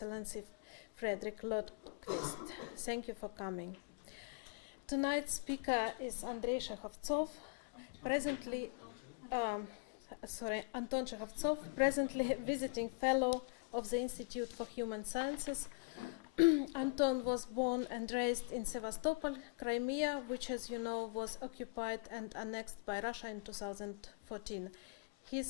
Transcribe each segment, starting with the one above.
Excellency Frederick Lodqvist. Thank you for coming. Tonight's speaker is Anton Shekhovtsov, Anton Shekhovtsov, presently visiting fellow of the Institute for Human Sciences. Anton was born and raised in Sevastopol, Crimea, which, as you know, was occupied and annexed by Russia in 2014. He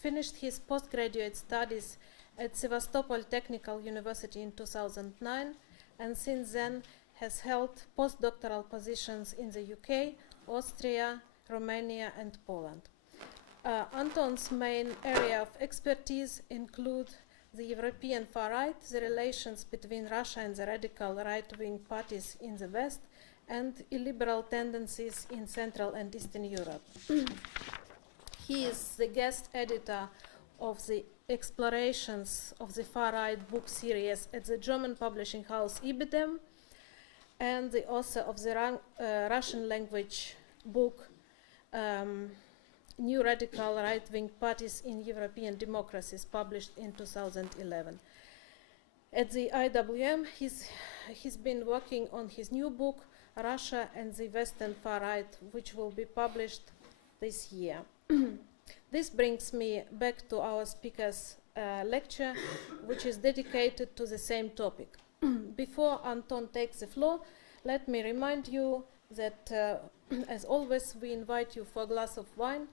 finished his postgraduate studies at Sevastopol Technical University in 2009, and since then has held postdoctoral positions in the UK, Austria, Romania, and Poland. Anton's main area of expertise include the European far right, the relations between Russia and the radical right-wing parties in the West, and illiberal tendencies in Central and Eastern Europe. He is the guest editor of the Explorations of the Far-Right book series at the German publishing house Legatum, and the author of the Russian language book New Radical Right-Wing Parties in European Democracies, published in 2011. At the IWM, he's been working on his new book, Russia and the Western Far-Right, which will be published this year. This brings me back to our speaker's lecture, which is dedicated to the same topic. Before Anton takes the floor, let me remind you that, as always, we invite you for a glass of wine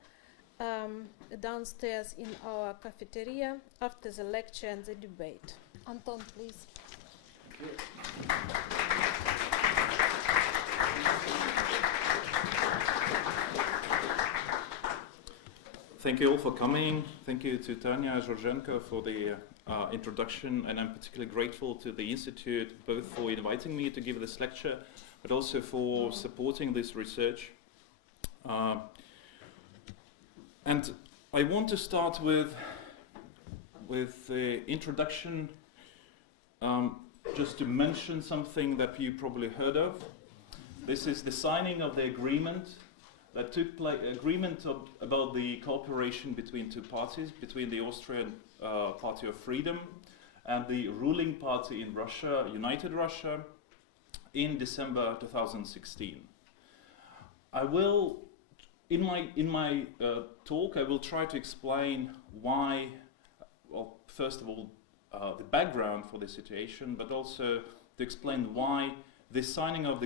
downstairs in our cafeteria after the lecture and the debate. Anton, please. Thank you all for coming. Thank you to Tanya Georgienko for the introduction, and I'm particularly grateful to the Institute both for inviting me to give this lecture, but also for supporting this research. And I want to start with the introduction, just to mention something that you probably heard of. This is the signing of the agreement that took place, about the cooperation between two parties, between the Austrian Party of Freedom and the ruling party in Russia, United Russia, in December 2016. I will, in my talk, I will try to explain why, well, first of all, the background for the situation, but also to explain why the signing of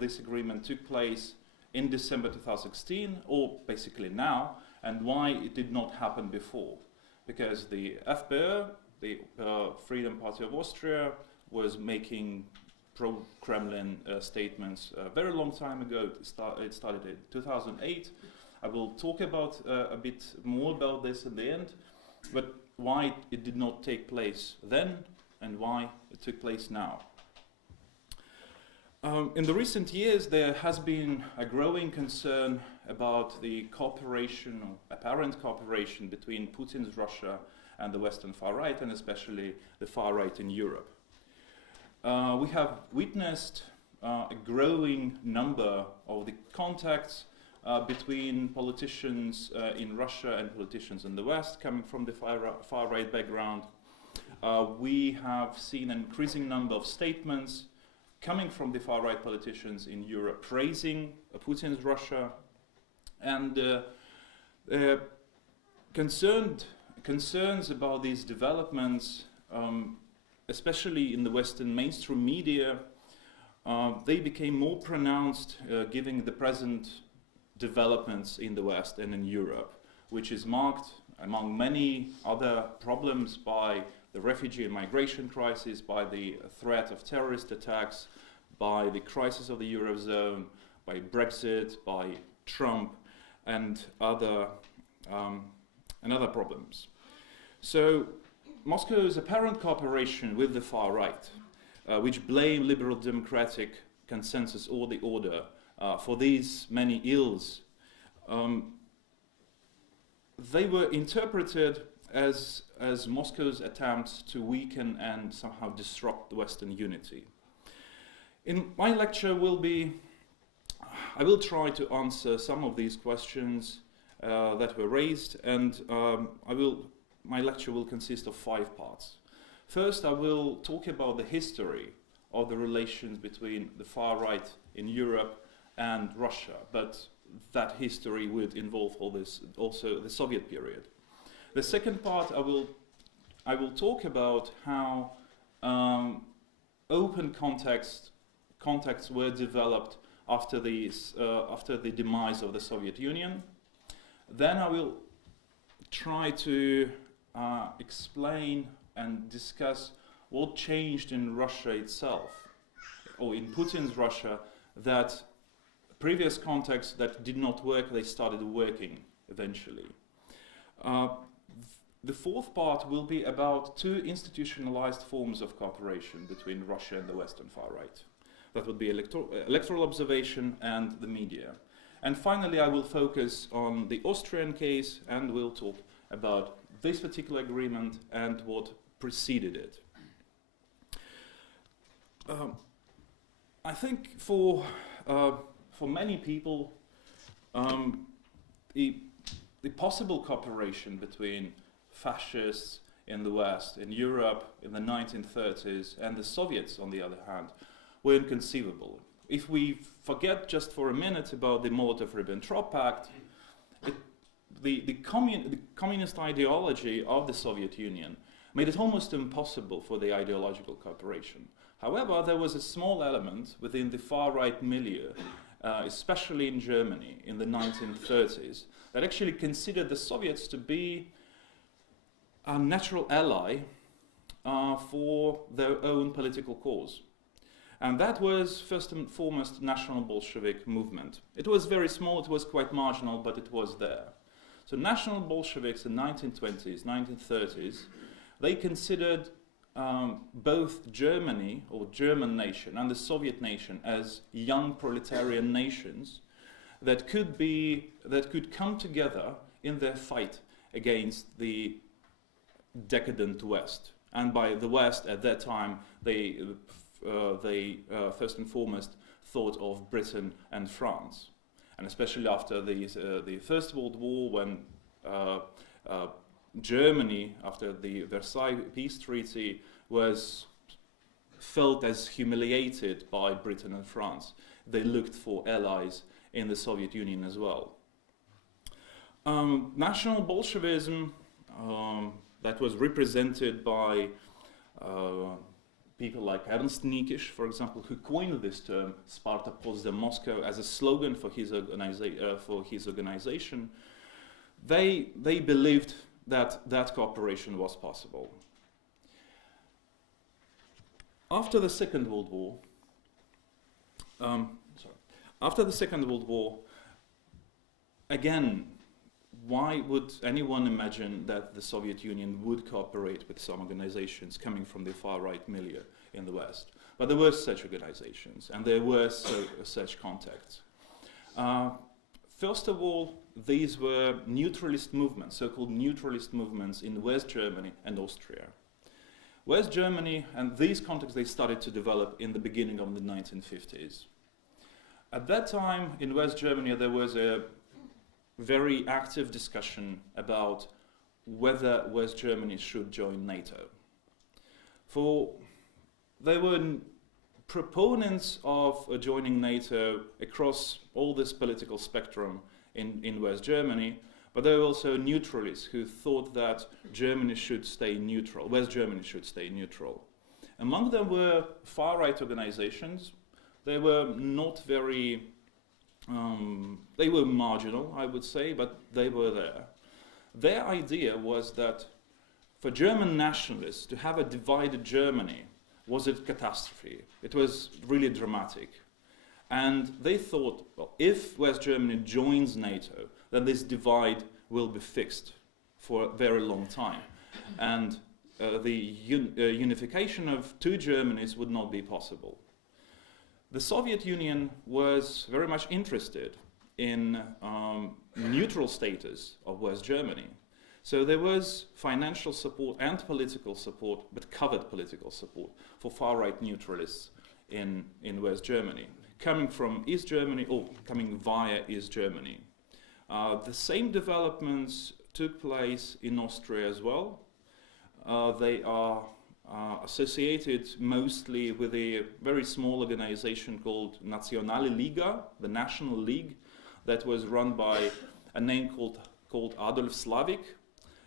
this agreement took place in December 2016, or basically now, and why it did not happen before. Because the FPÖ, the Freedom Party of Austria, was making pro-Kremlin statements a very long time ago. It started in 2008. I will talk about a bit more about this in the end, but why it did not take place then and why it took place now. In the recent years, there has been a growing concern about the cooperation, or apparent cooperation, between Putin's Russia and the Western far right, and especially the far right in Europe. We have witnessed a growing number of the contacts between politicians in Russia and politicians in the West, coming from the far right background. We have seen an increasing number of statements coming from the far-right politicians in Europe, praising Putin's Russia, and concerns about these developments, especially in the Western mainstream media, they became more pronounced given the present developments in the West and in Europe, which is marked, among many other problems, by the refugee and migration crisis, by the threat of terrorist attacks, by the crisis of the Eurozone, by Brexit, by Trump, and other problems. So Moscow's apparent cooperation with the far right, which blame liberal democratic consensus or the order for these many ills, they were interpreted as Moscow's attempts to weaken and somehow disrupt the Western unity. In my lecture I will try to answer some of these questions that were raised, and my lecture will consist of 5 parts. First, I will talk about the history of the relations between the far right in Europe and Russia, but that history would involve also the Soviet period. The second part, I will talk about how open contacts were developed after the demise of the Soviet Union. Then I will try to explain and discuss what changed in Russia itself, or in Putin's Russia, that previous contacts that did not work, they started working eventually. The fourth part will be about two institutionalized forms of cooperation between Russia and the Western far right. That would be electoral observation and the media. And finally, I will focus on the Austrian case, and we'll talk about this particular agreement and what preceded it. I think for many people, the possible cooperation between fascists in the West, in Europe in the 1930s, and the Soviets, on the other hand, were inconceivable. If we forget just for a minute about the Molotov-Ribbentrop Pact, the communist ideology of the Soviet Union made it almost impossible for the ideological cooperation. However, there was a small element within the far-right milieu, especially in Germany in the 1930s, that actually considered the Soviets to be a natural ally for their own political cause. And that was first and foremost National Bolshevik movement. It was very small, it was quite marginal, but it was there. So National Bolsheviks in the 1920s, 1930s, they considered both Germany, or German nation, and the Soviet nation as young proletarian nations that could come together in their fight against the decadent West. And by the West at that time, they first and foremost thought of Britain and France. And especially after the First World War, when Germany, after the Versailles Peace Treaty, was felt as humiliated by Britain and France, they looked for allies in the Soviet Union as well. National Bolshevism, that was represented by people like Ernst Nikisch, for example, who coined this term, Sparta Potsdam Moscow, as a slogan for his organization. They believed that cooperation was possible. After the Second World War, again, why would anyone imagine that the Soviet Union would cooperate with some organizations coming from the far-right milieu in the West? But there were such organizations, and there were such contacts. First of all, these were neutralist movements, so-called neutralist movements in West Germany and Austria. West Germany, and these contacts, they started to develop in the beginning of the 1950s. At that time, in West Germany, there was a very active discussion about whether West Germany should join NATO. There were proponents of joining NATO across all this political spectrum in West Germany, but there were also neutralists who thought that Germany should stay neutral, West Germany should stay neutral. Among them were far-right organizations. They were not very they were marginal, I would say, but they were there. Their idea was that for German nationalists to have a divided Germany was a catastrophe. It was really dramatic. And they thought, well, if West Germany joins NATO, then this divide will be fixed for a very long time. And the unification of two Germanys would not be possible. The Soviet Union was very much interested in neutral status of West Germany. So there was financial support and political support, but covered political support for far-right neutralists in West Germany, coming from East Germany or coming via East Germany. The same developments took place in Austria as well. They are associated mostly with a very small organization called Nationale Liga, the National League, that was run by a name called Adolf Slavik.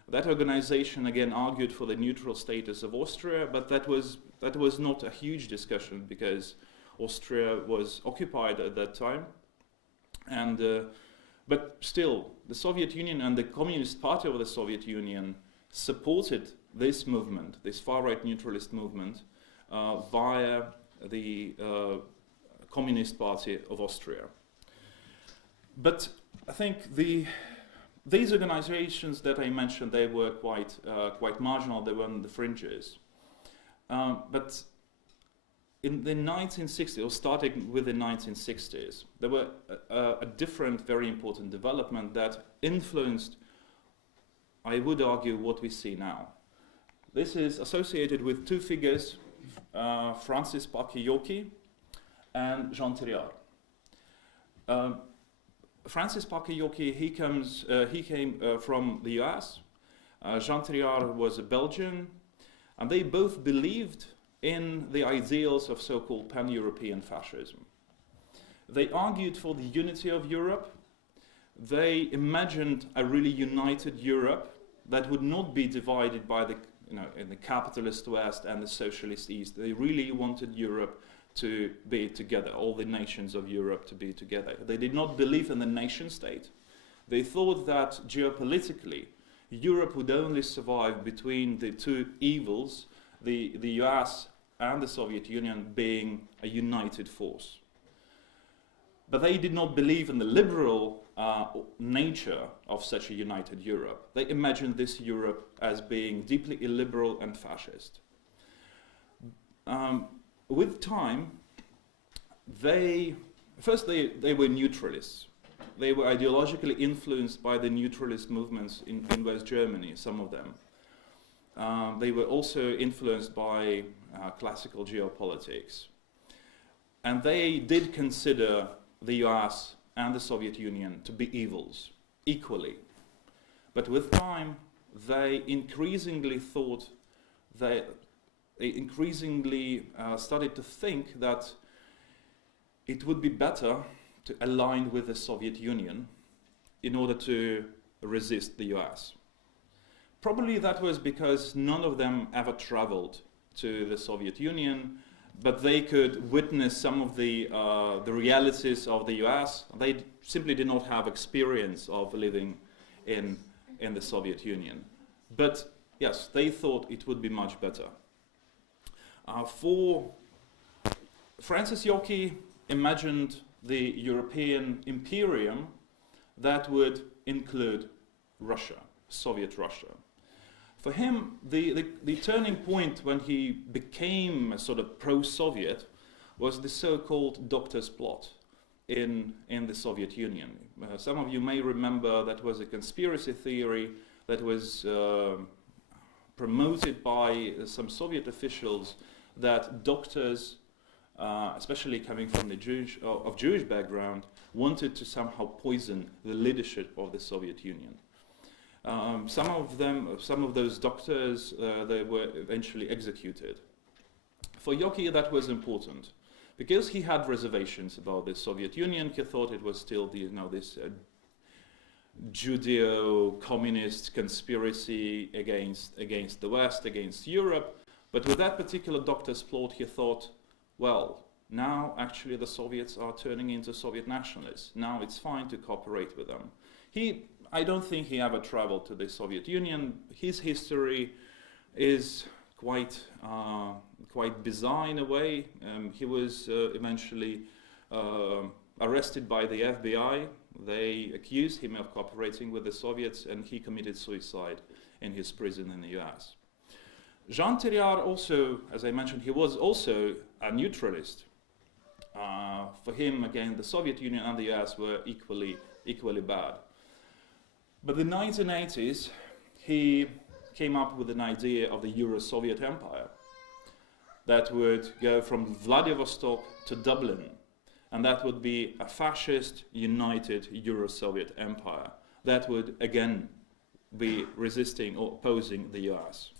That organization again argued for the neutral status of Austria, but that was not a huge discussion because Austria was occupied at that time. And but still, the Soviet Union and the Communist Party of the Soviet Union supported this movement, this far-right neutralist movement, via the Communist Party of Austria. But I think these organizations that I mentioned, they were quite marginal. They were on the fringes. But in the 1960s, or starting with the 1960s, there were a different, very important development that influenced, I would argue, what we see now. This is associated with two figures, Francis Bakircioglu and Jean Tirard. Francis Bakircioglu, he came from the US. Jean Tirard was a Belgian, and they both believed in the ideals of so-called pan-European fascism. They argued for the unity of Europe. They imagined a really united Europe that would not be divided by in the capitalist West and the socialist East. They really wanted Europe to be together, all the nations of Europe to be together. They did not believe in the nation state. They thought that geopolitically, Europe would only survive between the two evils, the US and the Soviet Union being a united force. But they did not believe in the liberal nature of such a united Europe. They imagined this Europe as being deeply illiberal and fascist. With time, they were neutralists. They were ideologically influenced by the neutralist movements in West Germany, some of them. They were also influenced by classical geopolitics. And they did consider the US and the Soviet Union to be evils, equally. But with time, they increasingly started to think that it would be better to align with the Soviet Union in order to resist the US. Probably that was because none of them ever traveled to the Soviet Union, but they could witness some of the realities of the US. They simply did not have experience of living in the Soviet Union. But yes, they thought it would be much better. For Francis Bakircioglu imagined the European imperium that would include Russia, Soviet Russia. For him, the turning point when he became a sort of pro-Soviet was the so-called doctor's plot in the Soviet Union. Some of you may remember that was a conspiracy theory that was promoted by some Soviet officials that doctors, especially coming from the Jewish background, wanted to somehow poison the leadership of the Soviet Union. Some of those doctors, they were eventually executed. For Bakircioglu, that was important because he had reservations about the Soviet Union. He thought it was still this Judeo-communist conspiracy against the West, against Europe. But with that particular doctor's plot, he thought, well, now actually the Soviets are turning into Soviet nationalists. Now it's fine to cooperate with them. I don't think he ever traveled to the Soviet Union. His history is quite bizarre in a way. He was eventually arrested by the FBI. They accused him of cooperating with the Soviets, and he committed suicide in his prison in the US. Jean Tirard also, as I mentioned, he was also a neutralist. For him, again, the Soviet Union and the US were equally bad. But in the 1980s, he came up with an idea of the Euro-Soviet Empire that would go from Vladivostok to Dublin, and that would be a fascist, united Euro-Soviet empire that would again be resisting or opposing the US.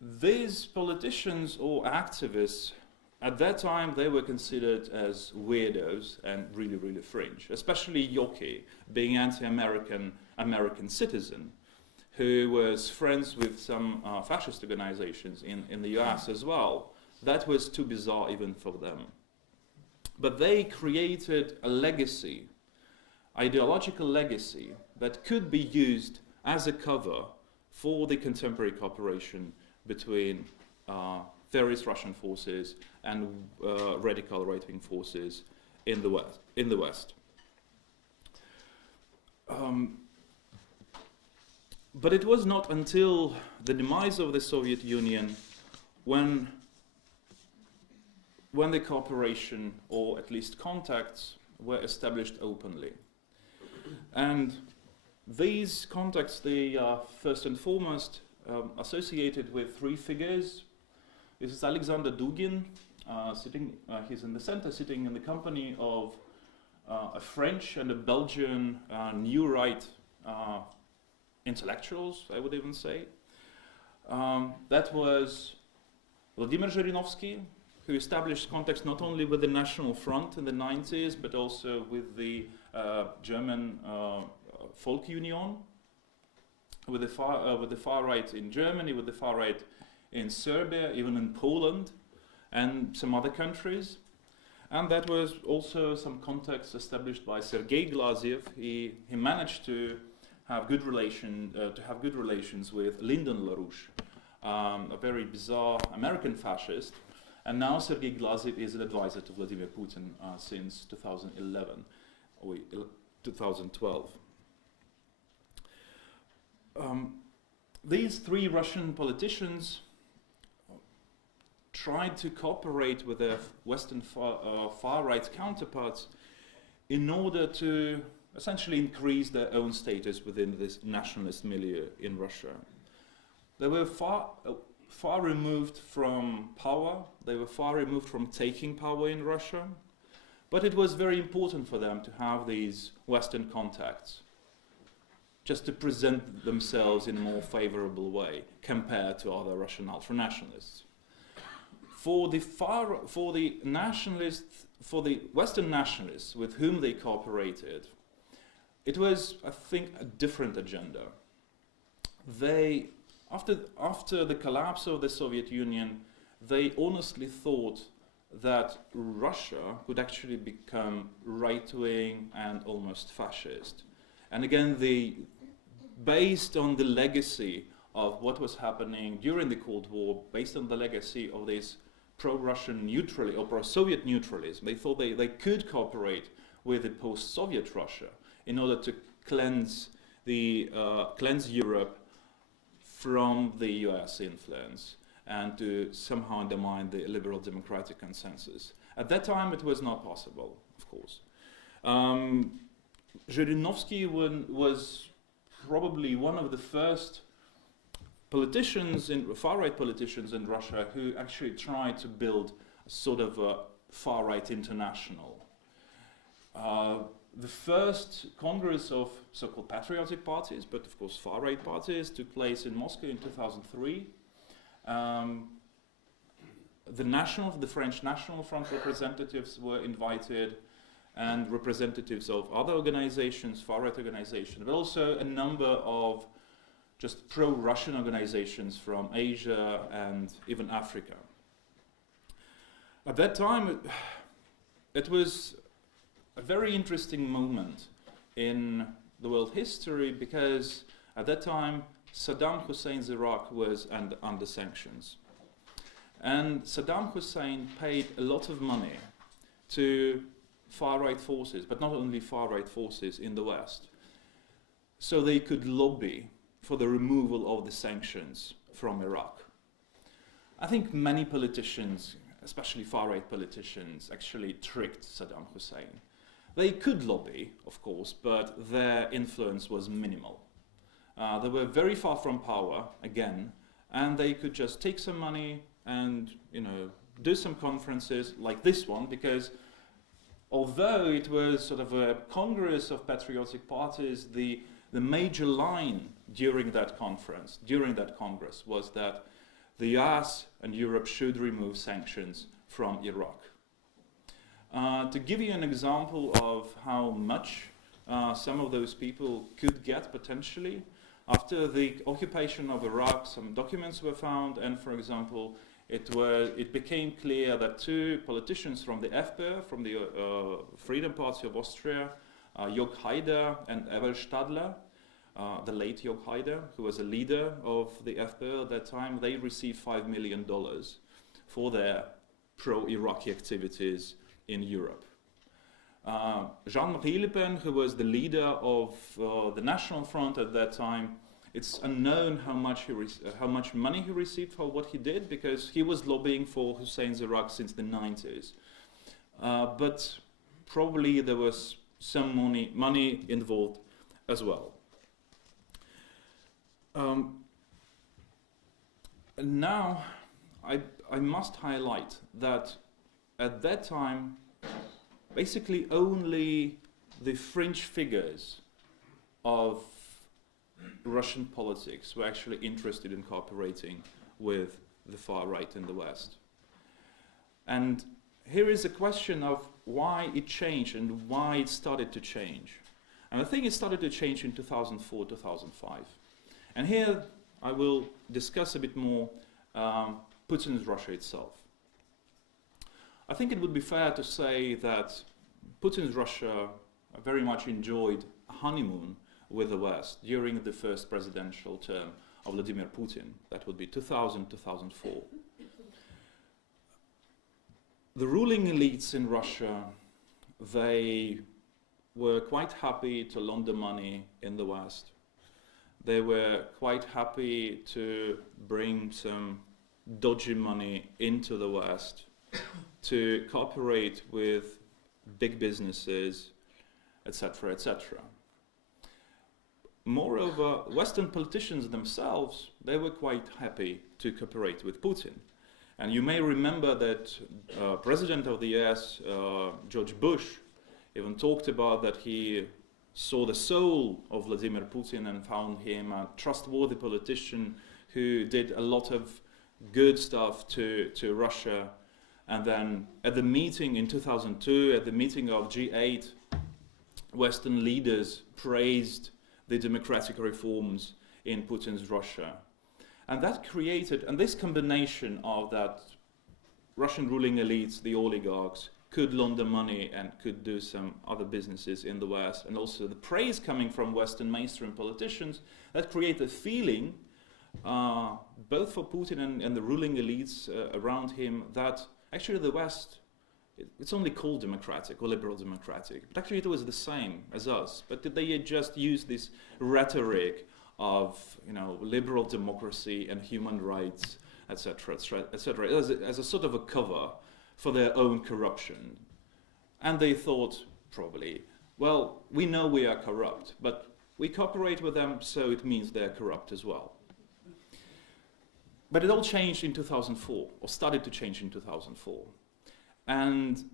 these politicians or activists, at that time, they were considered as weirdos and really, really fringe, especially Yoki, being anti-American American citizen, who was friends with some fascist organizations in the US as well. That was too bizarre even for them. But they created a legacy, ideological legacy, that could be used as a cover for the contemporary cooperation between various Russian forces and radical right-wing forces in the West. But it was not until the demise of the Soviet Union when the cooperation, or at least contacts, were established openly. And these contacts, they are first and foremost associated with three figures. This is Alexander Dugin, he's in the center, sitting in the company of a French and a Belgian new right intellectuals, I would even say. That was Vladimir Zhirinovsky, who established contacts not only with the National Front in the 90s, but also with the German Folk Union, with the far right in Germany, with the far right in Serbia, even in Poland, and some other countries. And that was also some contacts established by Sergei Glaziev. He managed to have good relations with Lyndon LaRouche, a very bizarre American fascist. And now Sergei Glaziev is an advisor to Vladimir Putin since 2011 or 2012. These three Russian politicians tried to cooperate with their Western far-right counterparts in order to essentially increase their own status within this nationalist milieu in Russia. They were far removed from power, they were far removed from taking power in Russia, but it was very important for them to have these Western contacts, just to present themselves in a more favorable way compared to other Russian ultranationalists. For the Western nationalists with whom they cooperated, it was, I think, a different agenda. They, after the collapse of the Soviet Union, they honestly thought that Russia could actually become right-wing and almost fascist. And again, based on the legacy of what was happening during the Cold War, based on the legacy of this pro-Russian neutralism or pro-Soviet neutralism, they thought they could cooperate with the post-Soviet Russia in order to cleanse Europe from the US influence and to somehow undermine the liberal democratic consensus. At that time, it was not possible, of course. Zhirinovsky was probably one of the first far-right politicians in Russia who actually tried to build a sort of a far-right international. The first Congress of so-called patriotic parties, but of course far-right parties, took place in Moscow in 2003. The French National Front representatives were invited, and representatives of other organizations, far-right organizations, but also a number of just pro-Russian organizations from Asia and even Africa. At that time, it was a very interesting moment in the world history because at that time, Saddam Hussein's Iraq was under sanctions. And Saddam Hussein paid a lot of money to far-right forces, but not only far-right forces in the West, so they could lobby for the removal of the sanctions from Iraq. I think many politicians, especially far-right politicians, actually tricked Saddam Hussein. They could lobby, of course, but their influence was minimal. They were very far from power, again, and they could just take some money and, do some conferences like this one, because although it was sort of a congress of patriotic parties, the major line during that congress was that the US and Europe should remove sanctions from Iraq. To give you an example of how much some of those people could get potentially, after the occupation of Iraq, some documents were found, and for example, it became clear that two politicians from the FPÖ, from the Freedom Party of Austria, Jörg Haider and Evel Stadler, the late Jörg Haider, who was a leader of the FPÖ at that time, they received $5 million for their pro-Iraqi activities in Europe. Jean-Marie Le Pen, who was the leader of the National Front at that time, it's unknown how much money he received for what he did, because he was lobbying for Hussein's Iraq since the 90s. But probably there was some money involved as well. And now I must highlight that at that time, basically only the fringe figures of Russian politics were actually interested in cooperating with the far right in the West. And here is a question of why it changed and why it started to change. And I think it started to change in 2004, 2005. And here I will discuss a bit more Putin's Russia itself. I think it would be fair to say that Putin's Russia very much enjoyed a honeymoon with the West during the first presidential term of Vladimir Putin. That would be 2000-2004. The ruling elites in Russia, they were quite happy to launder money in the West. They were quite happy to bring some dodgy money into the West, to cooperate with big businesses, etc., etc. Moreover, Western politicians themselves, they were quite happy to cooperate with Putin. And you may remember that President of the US, George Bush, even talked about that he saw the soul of Vladimir Putin and found him a trustworthy politician who did a lot of good stuff to Russia. And then at the meeting in 2002, at the meeting of G8, Western leaders praised the democratic reforms in Putin's Russia. And that created, and this combination of that Russian ruling elites, the oligarchs, could launder money and could do some other businesses in the West, and also the praise coming from Western mainstream politicians, that created a feeling, both for Putin and the ruling elites around him, that actually the West, it's only called democratic or liberal democratic, but actually it was the same as us, but they had just used this rhetoric of, you know, liberal democracy and human rights, etc., etc., as a sort of a cover for their own corruption. And they thought, probably, well, we know we are corrupt, but we cooperate with them, so it means they're corrupt as well. But it all changed in 2004, or started to change in 2004. And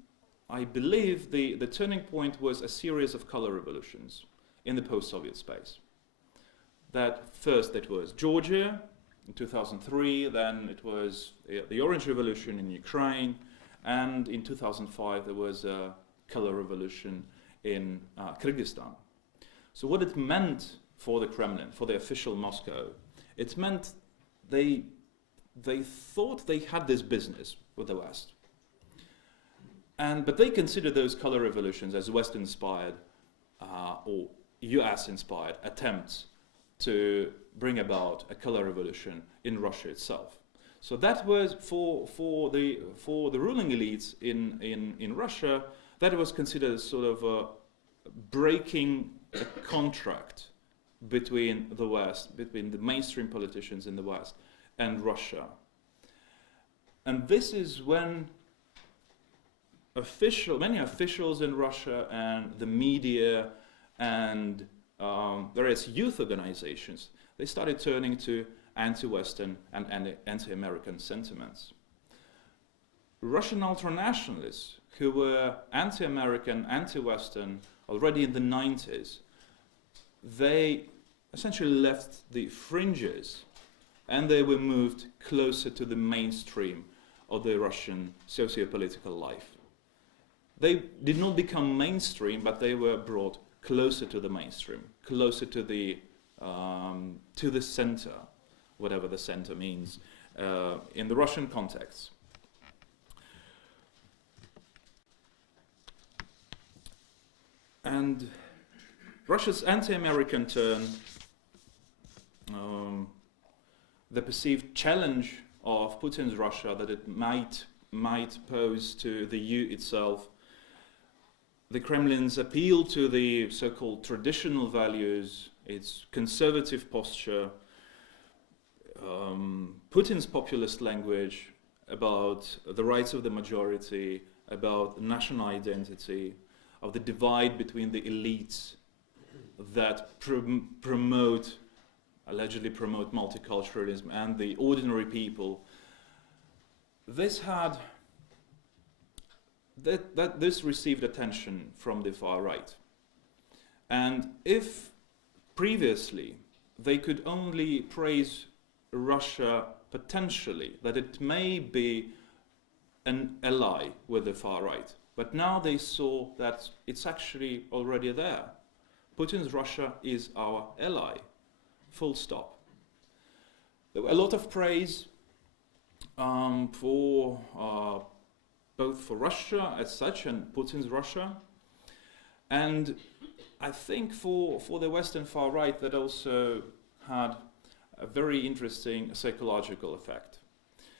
I believe the turning point was a series of color revolutions in the post-Soviet space. That first it was Georgia in 2003, then it was the Orange Revolution in Ukraine, and in 2005 there was a color revolution in Kyrgyzstan. So what it meant for the Kremlin, for the official Moscow, it meant they thought they had this business with the West. But they considered those color revolutions as West-inspired or US-inspired attempts to bring about a color revolution in Russia itself. So that was for the ruling elites in Russia, that was considered sort of breaking a contract between the West, between the mainstream politicians in the West and Russia. And this is when many officials in Russia and the media and various youth organizations, they started turning to anti-Western and anti-American sentiments. Russian ultranationalists who were anti-American, anti-Western already in the 90s, they essentially left the fringes and they were moved closer to the mainstream of the Russian socio-political life. They did not become mainstream, but they were brought closer to the mainstream, closer to the center, whatever the center means, in the Russian context. And Russia's anti-American turn, the perceived challenge of Putin's Russia that it might pose to the EU itself, the Kremlin's appeal to the so-called traditional values, its conservative posture, Putin's populist language about the rights of the majority, about national identity, of the divide between the elites that allegedly promote multiculturalism, and the ordinary people. This received attention from the far right. And if previously they could only praise Russia potentially, that it may be an ally with the far right, but now they saw that it's actually already there. Putin's Russia is our ally, full stop. There were a lot of praise for both for Russia as such and Putin's Russia, and I think for the Western far right that also had a very interesting psychological effect,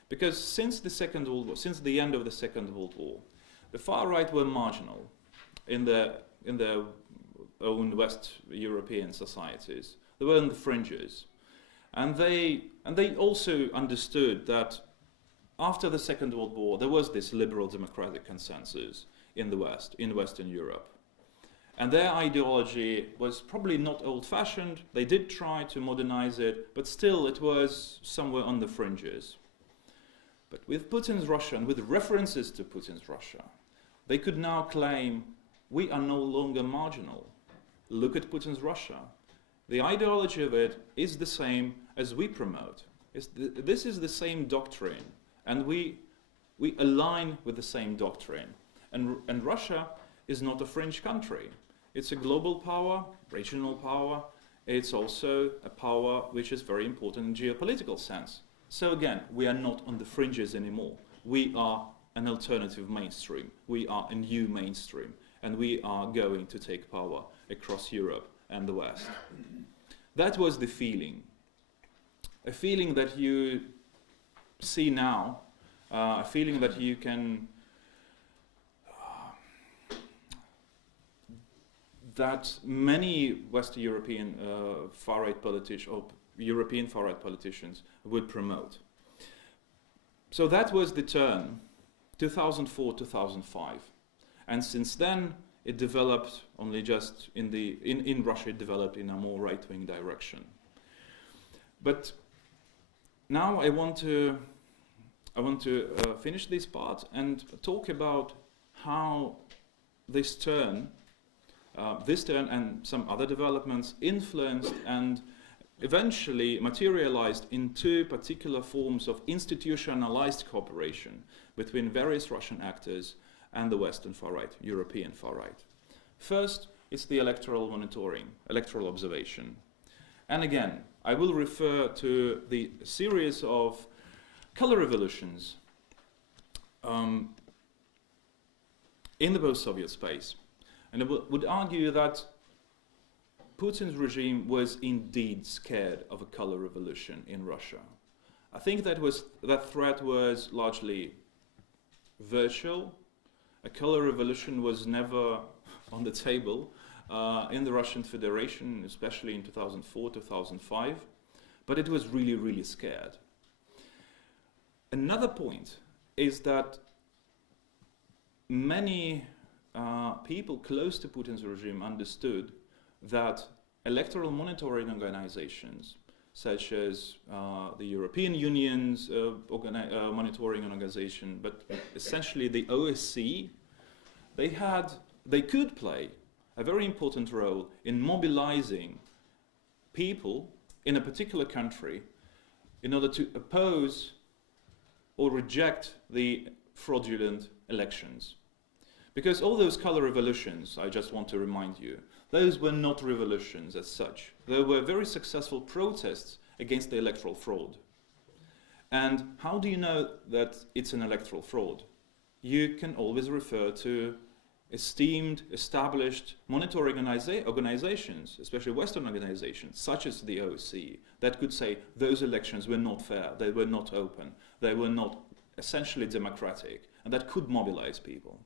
because since the end of the Second World War, the far right were marginal in their own West European societies. They were on the fringes, and they also understood that after the Second World War there was this liberal democratic consensus in the West, in Western Europe, and their ideology was probably not old-fashioned. They did try to modernize it, but still it was somewhere on the fringes. But with Putin's Russia and with references to Putin's Russia, they could now claim we are no longer marginal. Look at Putin's Russia. The ideology of it is the same as we promote. This is the same doctrine, and we align with the same doctrine. And Russia is not a fringe country. It's a global power, regional power. It's also a power which is very important in geopolitical sense. So again, we are not on the fringes anymore. We are an alternative mainstream. We are a new mainstream, and we are going to take power across Europe and the West. That was the feeling. A feeling that you see now, a feeling that you can that many Western European far-right politicians or European far-right politicians would promote. So that was the turn, 2004-2005, and since then it developed only just in Russia. It developed in a more right-wing direction. But now I want to finish this part and talk about how this turn and some other developments influenced and eventually materialized in two particular forms of institutionalized cooperation between various Russian actors and the Western far right, European far right. First, it's the electoral monitoring, electoral observation. And again, I will refer to the series of color revolutions in the post-Soviet space. And I would argue that Putin's regime was indeed scared of a color revolution in Russia. I think that threat was largely virtual. A color revolution was never on the table in the Russian Federation, especially in 2004, 2005, but it was really, really scared. Another point is that many people close to Putin's regime understood that electoral monitoring organizations, such as the European Union's monitoring organization, but essentially the OSCE, they could play a very important role in mobilizing people in a particular country in order to oppose or reject the fraudulent elections. Because all those color revolutions, I just want to remind you, those were not revolutions as such. They were very successful protests against the electoral fraud. And how do you know that it's an electoral fraud? You can always refer to esteemed, established monitoring organizations, especially Western organizations, such as the OSCE, that could say those elections were not fair, they were not open, they were not essentially democratic, and that could mobilize people.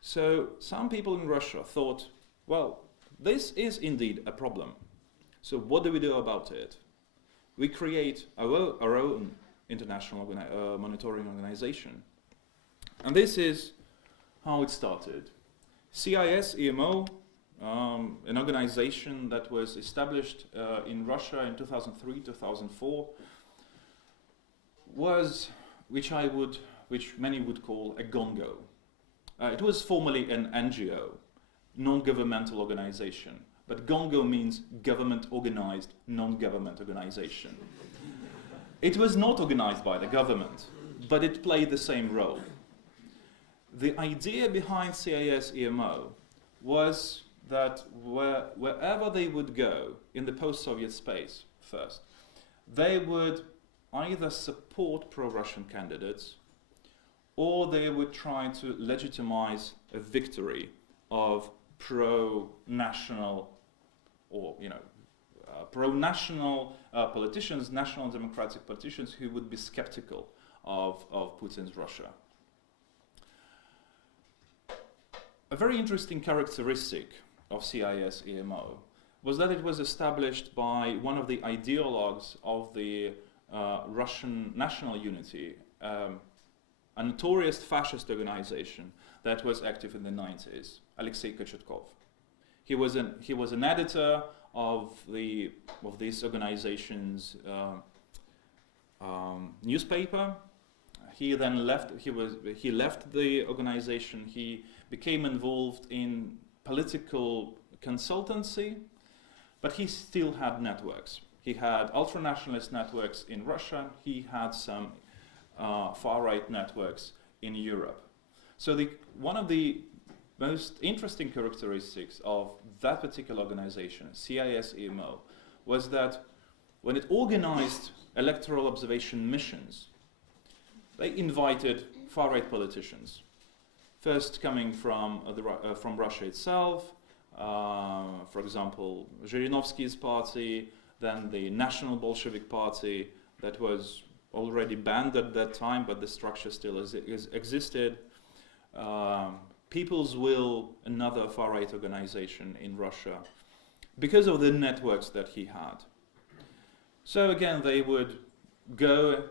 So some people in Russia thought, well, this is indeed a problem. So what do we do about it? We create our own international monitoring organization. And this is how it started. CIS-EMO, an organization that was established in Russia in 2003-2004, was, which many would call a gongo. It was formerly an NGO, non-governmental organization, but gongo means government-organized, non-government organization. It was not organized by the government, but it played the same role. The idea behind CIS-EMO was that wherever they would go in the post-Soviet space first, they would either support pro-Russian candidates or they would try to legitimize a victory of pro-national or pro-national politicians, national democratic politicians who would be skeptical of Putin's Russia. A very interesting characteristic of CIS-EMO was that it was established by one of the ideologues of the Russian national unity, a notorious fascist organization that was active in the 90s, Alexei Kochetkov. He was an editor of this organization's newspaper. He then left. He left the organization. He became involved in political consultancy, but he still had networks. He had ultranationalist networks in Russia. He had some far-right networks in Europe. So one of the most interesting characteristics of that particular organization, CIS-EMO, was that when it organized electoral observation missions, they invited far-right politicians, first coming from Russia itself, for example, Zhirinovsky's party, then the National Bolshevik Party that was already banned at that time, but the structure still existed. People's Will, another far-right organization in Russia, because of the networks that he had. So again, they would go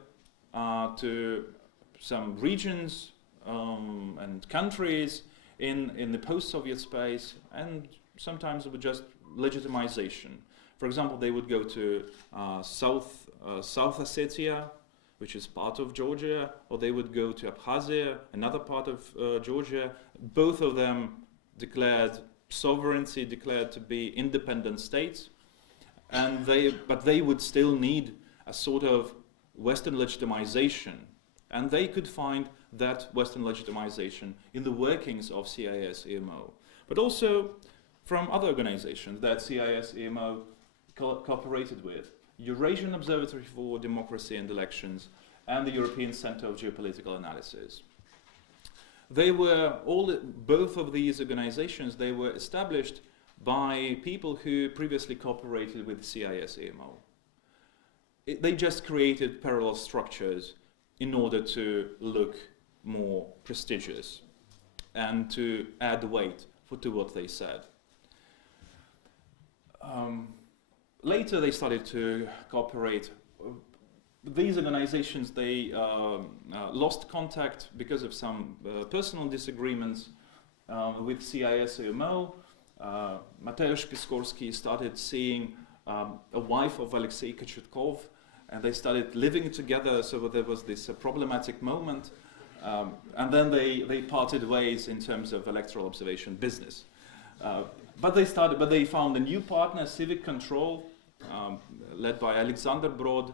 to some regions and countries in the post-Soviet space, and sometimes it was just legitimization. For example, they would go to South Ossetia, which is part of Georgia, or they would go to Abkhazia, another part of Georgia. Both of them declared sovereignty, declared to be independent states, and but they would still need a sort of Western legitimization, and they could find that Western legitimization in the workings of CIS-EMO, but also from other organizations that CIS-EMO cooperated with. Eurasian Observatory for Democracy and Elections, and the European Center of Geopolitical Analysis. They were both of these organizations, they were established by people who previously cooperated with CIS-EMO. They just created parallel structures in order to look more prestigious and to add weight to what they said. Later they started to cooperate. These organizations, they lost contact because of some personal disagreements with CIS-EMO. Mateusz Piskorsky started seeing a wife of Alexei Kochetkov, and they started living together, so there was this problematic moment. And then they parted ways in terms of electoral observation business. But they found a new partner, Civic Control, led by Alexander Brod,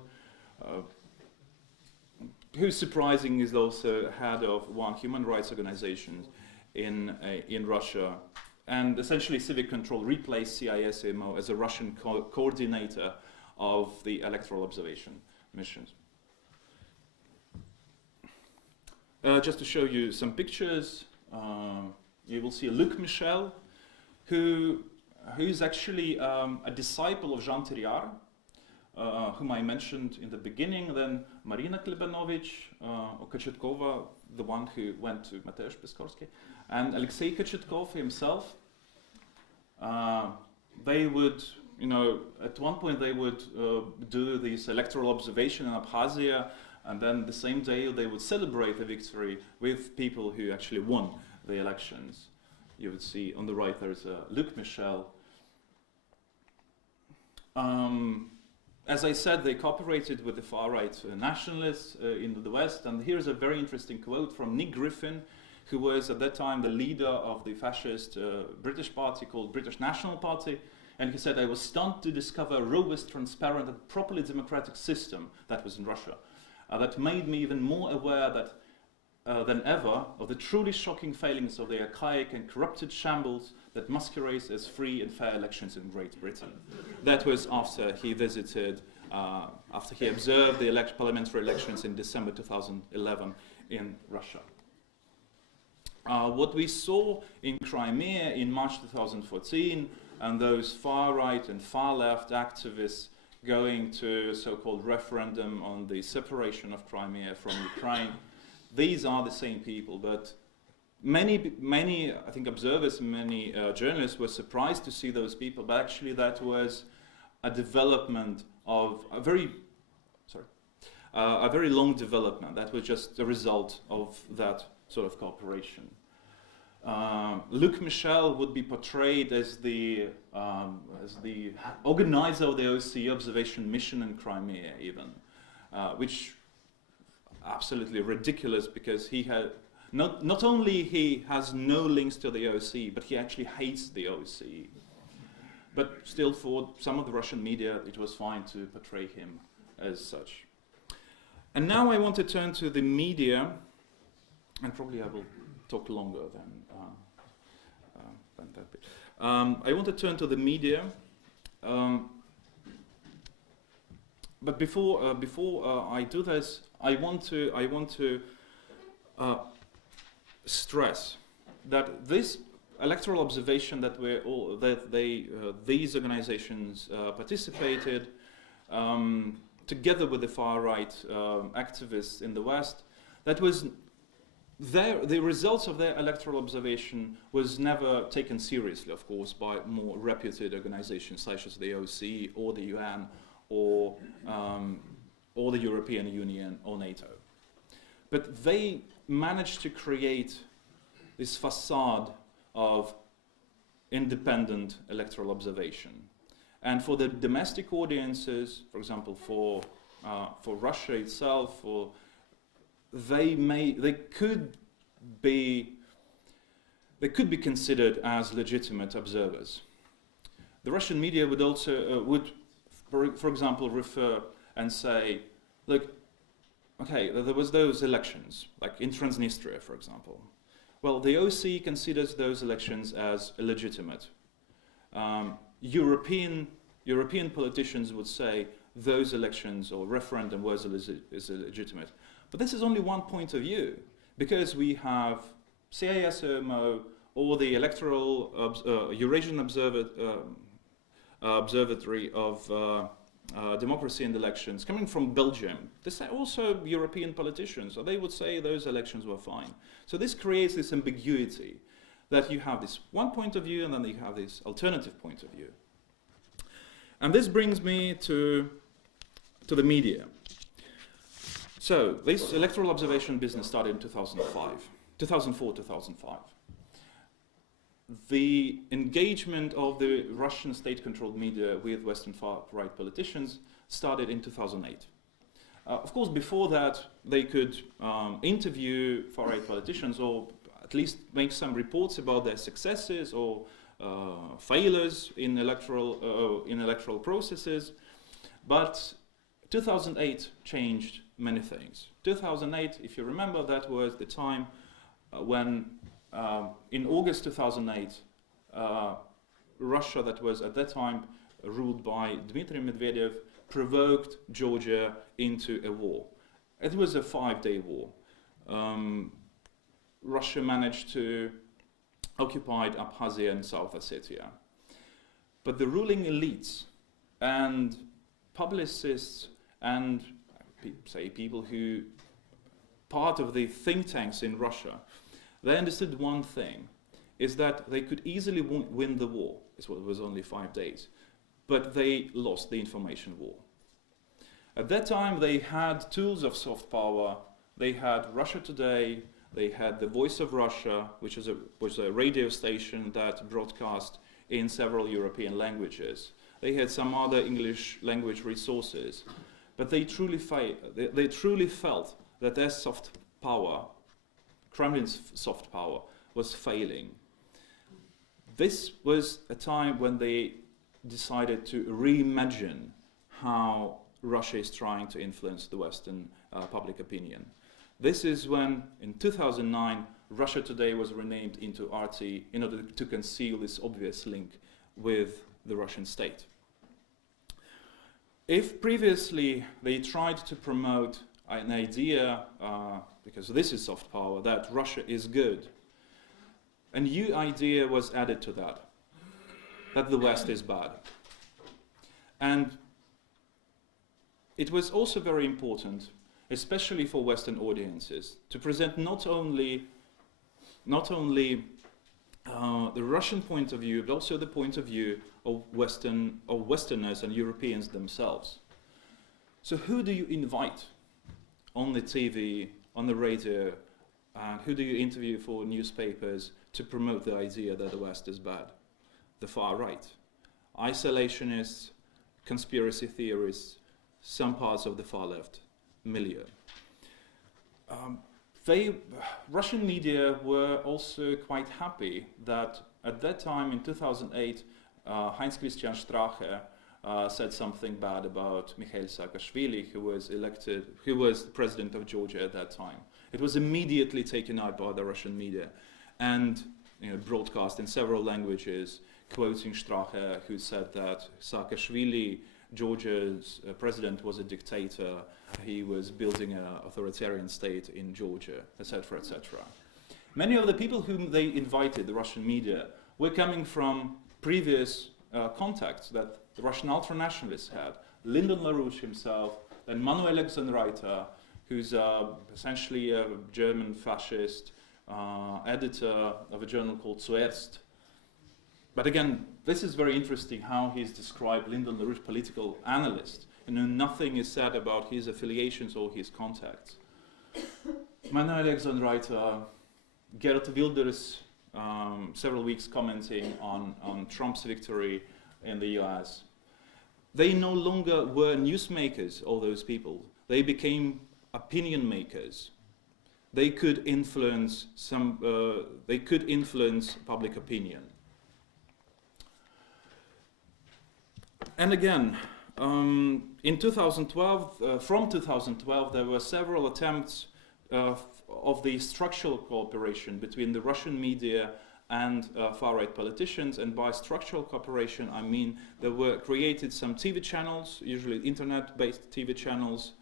who's surprising is also head of one human rights organization in Russia, and essentially Civic Control replaced CISMO as a Russian coordinator of the electoral observation missions. Just to show you some pictures, you will see Luc Michel, who's actually a disciple of Jean Tirard, whom I mentioned in the beginning, then Marina Klebanovich, Kochetkova, the one who went to Mateusz Piskorsky, and Alexei Kochetkov himself. They would, at one point they would do this electoral observation in Abkhazia, and then the same day they would celebrate the victory with people who actually won the elections. You would see on the right there is Luc Michel. As I said, they cooperated with the far-right nationalists in the West, and here's a very interesting quote from Nick Griffin, who was at that time the leader of the fascist British party called British National Party, and he said, "I was stunned to discover a robust, transparent and properly democratic system," that was in Russia, that made me even more aware than ever of the truly shocking failings of the archaic and corrupted shambles that masquerades as free and fair elections in Great Britain. That was after he visited, after he observed the parliamentary elections in December 2011 in Russia. What we saw in Crimea in March 2014, and those far-right and far-left activists going to a so-called referendum on the separation of Crimea from Ukraine, these are the same people, but many I think observers, many journalists were surprised to see those people, but actually that was a development of a very long development. That was just the result of that sort of cooperation. Luc Michel would be portrayed as the organizer of the OSCE observation mission in Crimea, even, which absolutely ridiculous, because he had not only he has no links to the OSCE, but he actually hates the OSCE. But still, for some of the Russian media, it was fine to portray him as such. And now I want to turn to the media, and probably I will talk longer than that bit. I want to turn to the media, but before I do this, I want to stress that this electoral observation that these organizations participated, together with the far-right activists in the West, that was the results of their electoral observation was never taken seriously, of course, by more reputed organizations such as the OSCE or the UN or the European Union or NATO. But they managed to create this facade of independent electoral observation. And for the domestic audiences, for example, for Russia itself, they could be considered as legitimate observers. The Russian media would also for example, refer and say, look, okay, there was those elections, like in Transnistria, for example. Well, the OSCE considers those elections as illegitimate. European politicians would say those elections or referendum was illegitimate. But this is only one point of view, because we have CISMO or the Electoral Eurasian Observatory of Democracy and Elections coming from Belgium. This are also European politicians, so they would say those elections were fine. So this creates this ambiguity that you have this one point of view and then you have this alternative point of view. And this brings me to the media. So this electoral observation business started in 2004, 2005. The engagement of the Russian state-controlled media with Western far-right politicians started in 2008. Of course, before that, they could interview far-right politicians or at least make some reports about their successes or failures in electoral processes. But 2008 changed many things. 2008, if you remember, that was the time when, in August 2008, Russia, that was at that time ruled by Dmitry Medvedev, provoked Georgia into a war. It was a 5-day war. Russia managed to occupy Abkhazia and South Ossetia. But the ruling elites and publicists and people who part of the think tanks in Russia, they understood one thing, is that they could easily win the war. It was only 5 days, but they lost the information war. At that time, they had tools of soft power. They had Russia Today. They had the Voice of Russia, which was a radio station that broadcast in several European languages. They had some other English language resources, but they truly felt that their soft power, Kremlin's soft power, was failing. This was a time when they decided to reimagine how Russia is trying to influence the Western public opinion. This is when, in 2009, Russia Today was renamed into RT in order to conceal this obvious link with the Russian state. If previously they tried to promote an idea, because this is soft power, that Russia is good, a new idea was added to that the West is bad. And it was also very important, especially for Western audiences, to present not only the Russian point of view, but also the point of view of Westerners and Europeans themselves. So who do you invite on the TV, on the radio, and who do you interview for newspapers to promote the idea that the West is bad? The far right. Isolationists, conspiracy theorists, some parts of the far left milieu. Russian media were also quite happy that at that time in 2008, Heinz Christian Strache said something bad about Mikhail Saakashvili, who was the president of Georgia at that time. It was immediately taken out by the Russian media and broadcast in several languages, quoting Strache, who said that Saakashvili, Georgia's president, was a dictator. He was building an authoritarian state in Georgia, etc., etc. Many of the people whom they invited, the Russian media, were coming from previous contacts that the Russian ultranationalists had. Lyndon LaRouche himself, then Manuel Alexandrita, who's essentially a German fascist editor of a journal called Zuerst. But again, this is very interesting how he's described Lyndon LaRouche, political analyst. Nothing is said about his affiliations or his contacts. Manuel Alexandrita, Geert Wilders, several weeks commenting on Trump's victory in the US. They no longer were newsmakers, all those people. They became opinion makers. They could influence public opinion. And again, in 2012, from 2012, there were several attempts of the structural cooperation between the Russian media and far-right politicians. And by structural cooperation, I mean there were created some TV channels, usually internet-based TV channels,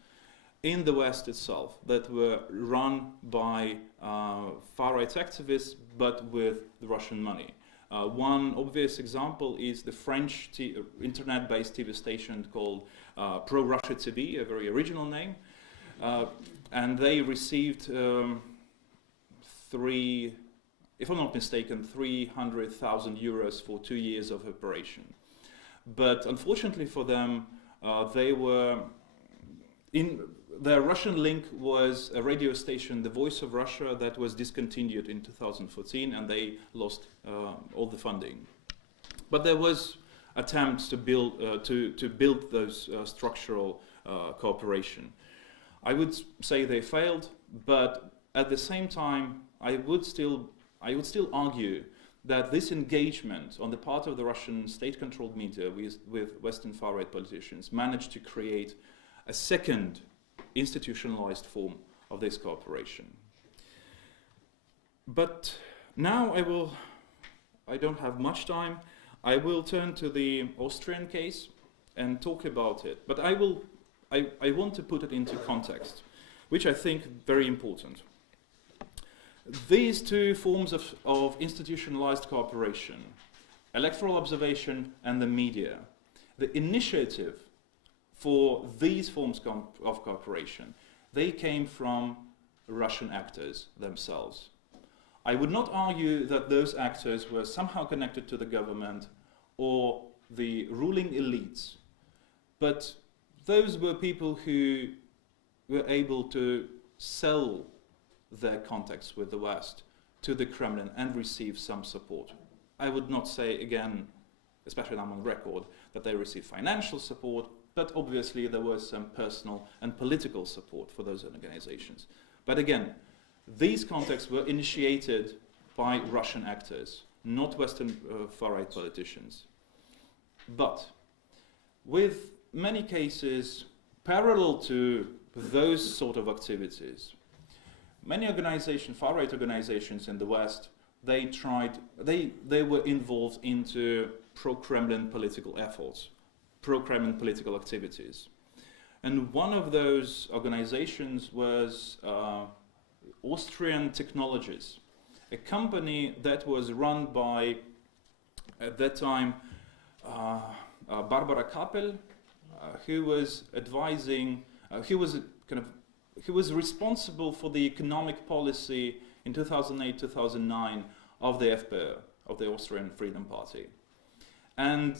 in the West itself that were run by far-right activists, but with the Russian money. One obvious example is the French internet-based TV station called Pro-Russia TV, a very original name. And they received if I'm not mistaken, 300,000 euros for 2 years of operation. But unfortunately for them, their Russian link was a radio station, the Voice of Russia, that was discontinued in 2014, and they lost all the funding. But there was attempts to build those structural cooperation. I would say they failed, but at the same time, I would still argue that this engagement on the part of the Russian state-controlled media with Western far-right politicians managed to create a second institutionalized form of this cooperation. But now I don't have much time, I will turn to the Austrian case and talk about it. But I want to put it into context, which I think very important. These two forms of institutionalized cooperation, electoral observation and the media, the initiative for these forms of cooperation, they came from Russian actors themselves. I would not argue that those actors were somehow connected to the government or the ruling elites, but those were people who were able to sell their contacts with the West to the Kremlin and receive some support. I would not say, again, especially now on record, that they received financial support, but obviously there was some personal and political support for those organizations. But again, these contacts were initiated by Russian actors, not Western far-right politicians. But with many cases parallel to those sort of activities, many organizations, far-right organizations in the West, they were involved into pro-Kremlin political efforts, pro-Kremlin political activities. And one of those organizations was Austrian Technologies, a company that was run by, at that time, Barbara Kappel, who was advising, who was responsible for the economic policy in 2008-2009 of the FPÖ, of the Austrian Freedom Party. And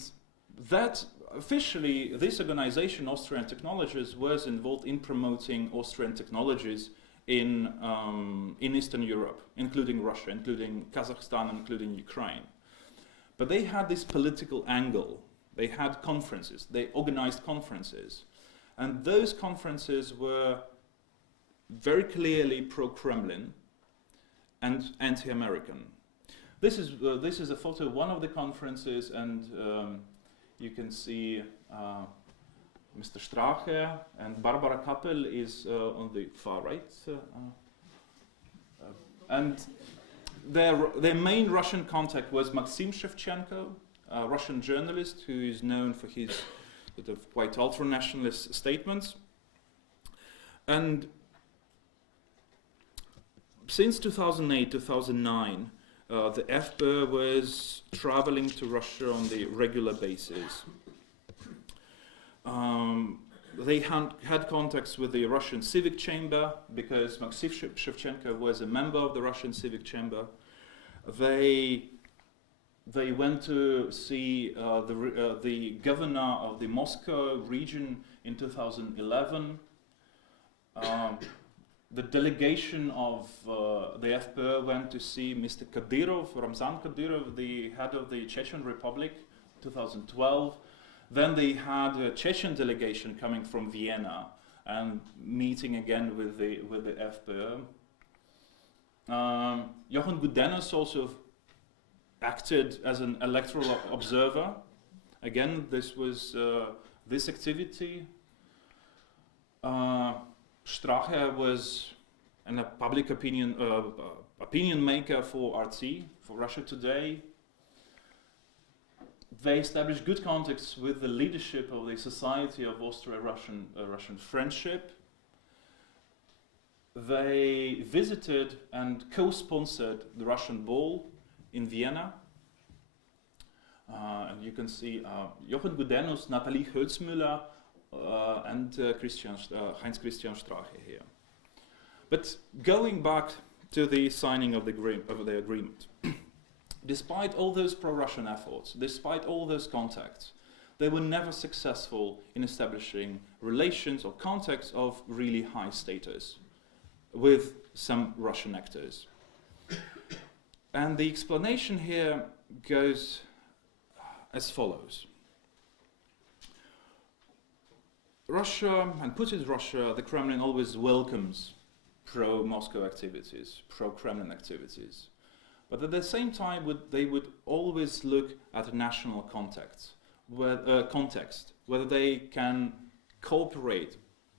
that officially, this organization, Austrian Technologies, was involved in promoting Austrian technologies in Eastern Europe, including Russia, including Kazakhstan, including Ukraine. But they had this political angle. They had conferences, they organized conferences. And those conferences were very clearly pro-Kremlin and anti-American. This is a photo of one of the conferences, and you can see Mr. Strache and Barbara Kappel is on the far right. And their main Russian contact was Maxim Shevchenko, a Russian journalist who is known for his sort of quite ultra-nationalist statements. And since 2008-2009, the FPÖ was traveling to Russia on the regular basis. They had contacts with the Russian Civic Chamber because Maxim Shevchenko was a member of the Russian Civic Chamber. They went to see the governor of the Moscow region in 2011. The delegation of the FPÖ went to see Mr. Kadyrov, Ramzan Kadyrov, the head of the Chechen Republic, 2012. Then they had a Chechen delegation coming from Vienna and meeting again with the FPÖ. Jochen Gudenus also acted as an electoral observer. Again, this was this activity. Strache was a public opinion maker for RT, for Russia Today. They established good contacts with the leadership of the Society of Austro-Russian Friendship. They visited and co-sponsored the Russian Ball in Vienna. And you can see Jochen Gudenus, Nathalie Hölzmüller, and Heinz Christian Strache here. But going back to the signing of the agreement, despite all those pro-Russian efforts, despite all those contacts, they were never successful in establishing relations or contacts of really high status with some Russian actors. And the explanation here goes as follows. Russia, and Putin's Russia, the Kremlin always welcomes pro-Moscow activities, pro-Kremlin activities. But at the same time, they would always look at national context, whether they can cooperate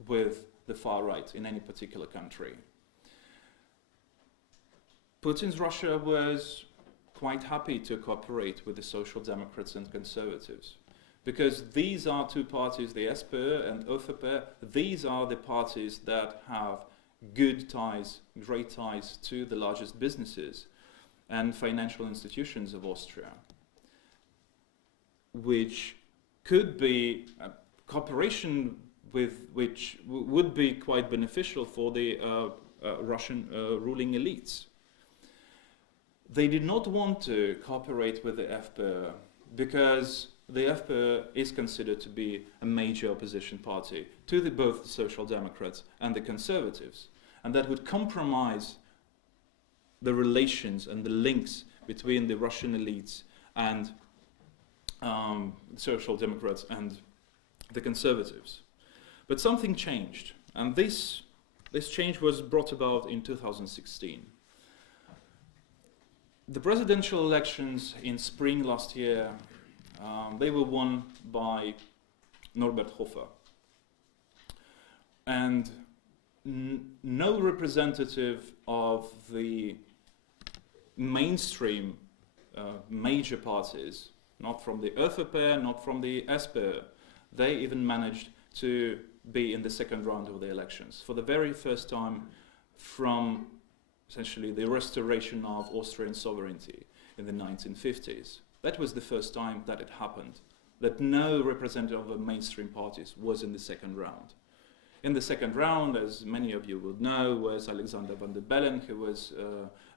with the far right in any particular country. Putin's Russia was quite happy to cooperate with the Social Democrats and Conservatives, because these are two parties, the SPÖ and ÖVP, these are the parties that have good ties, great ties to the largest businesses and financial institutions of Austria, which could be cooperation with which would be quite beneficial for the Russian ruling elites. They did not want to cooperate with the FPÖ because the FPÖ is considered to be a major opposition party to both the Social Democrats and the Conservatives, and that would compromise the relations and the links between the Russian elites and the Social Democrats and the Conservatives. But something changed, and this change was brought about in 2016. The presidential elections in spring last year, they were won by Norbert Hofer. And no representative of the mainstream major parties, not from the ÖVP, not from the SPÖ, they even managed to be in the second round of the elections for the very first time from essentially the restoration of Austrian sovereignty in the 1950s. That was the first time that it happened, that no representative of the mainstream parties was in the second round. In the second round, as many of you would know, was Alexander van der Bellen, who was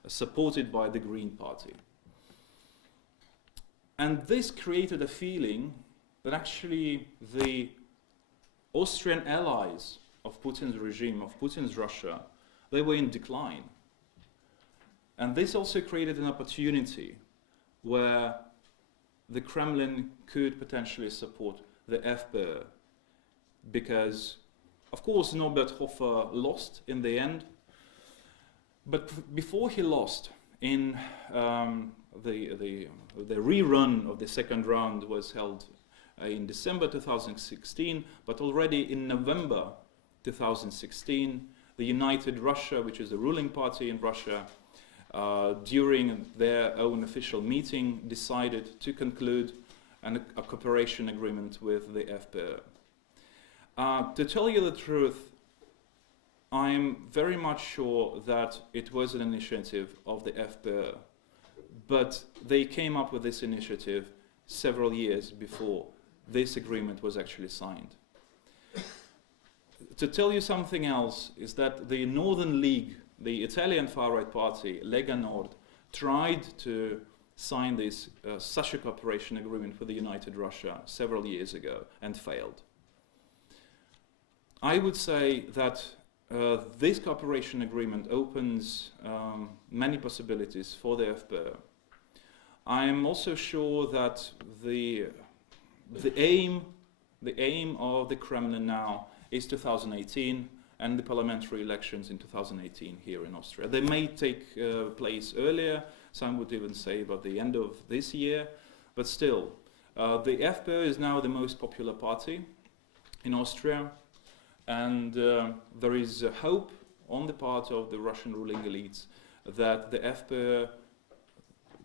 supported by the Green Party. And this created a feeling that actually the Austrian allies of Putin's regime, of Putin's Russia, they were in decline. And this also created an opportunity where the Kremlin could potentially support the FPÖ, because, of course, Norbert Hofer lost in the end, but before he lost, in the rerun of the second round was held in December 2016, but already in November 2016, the United Russia, which is the ruling party in Russia, during their own official meeting, decided to conclude a cooperation agreement with the FPÖ. To tell you the truth, I'm very much sure that it was an initiative of the FPÖ, but they came up with this initiative several years before this agreement was actually signed. To tell you something else is that the Northern League, the Italian far-right party, Lega Nord, tried to sign this such a cooperation agreement with the United Russia several years ago and failed. I would say that this cooperation agreement opens many possibilities for the FPÖ. I am also sure that the aim of the Kremlin now is 2018 and the parliamentary elections in 2018 here in Austria. They may take place earlier, some would even say by the end of this year, but still, the FPÖ is now the most popular party in Austria, and there is hope on the part of the Russian ruling elites that the FPÖ,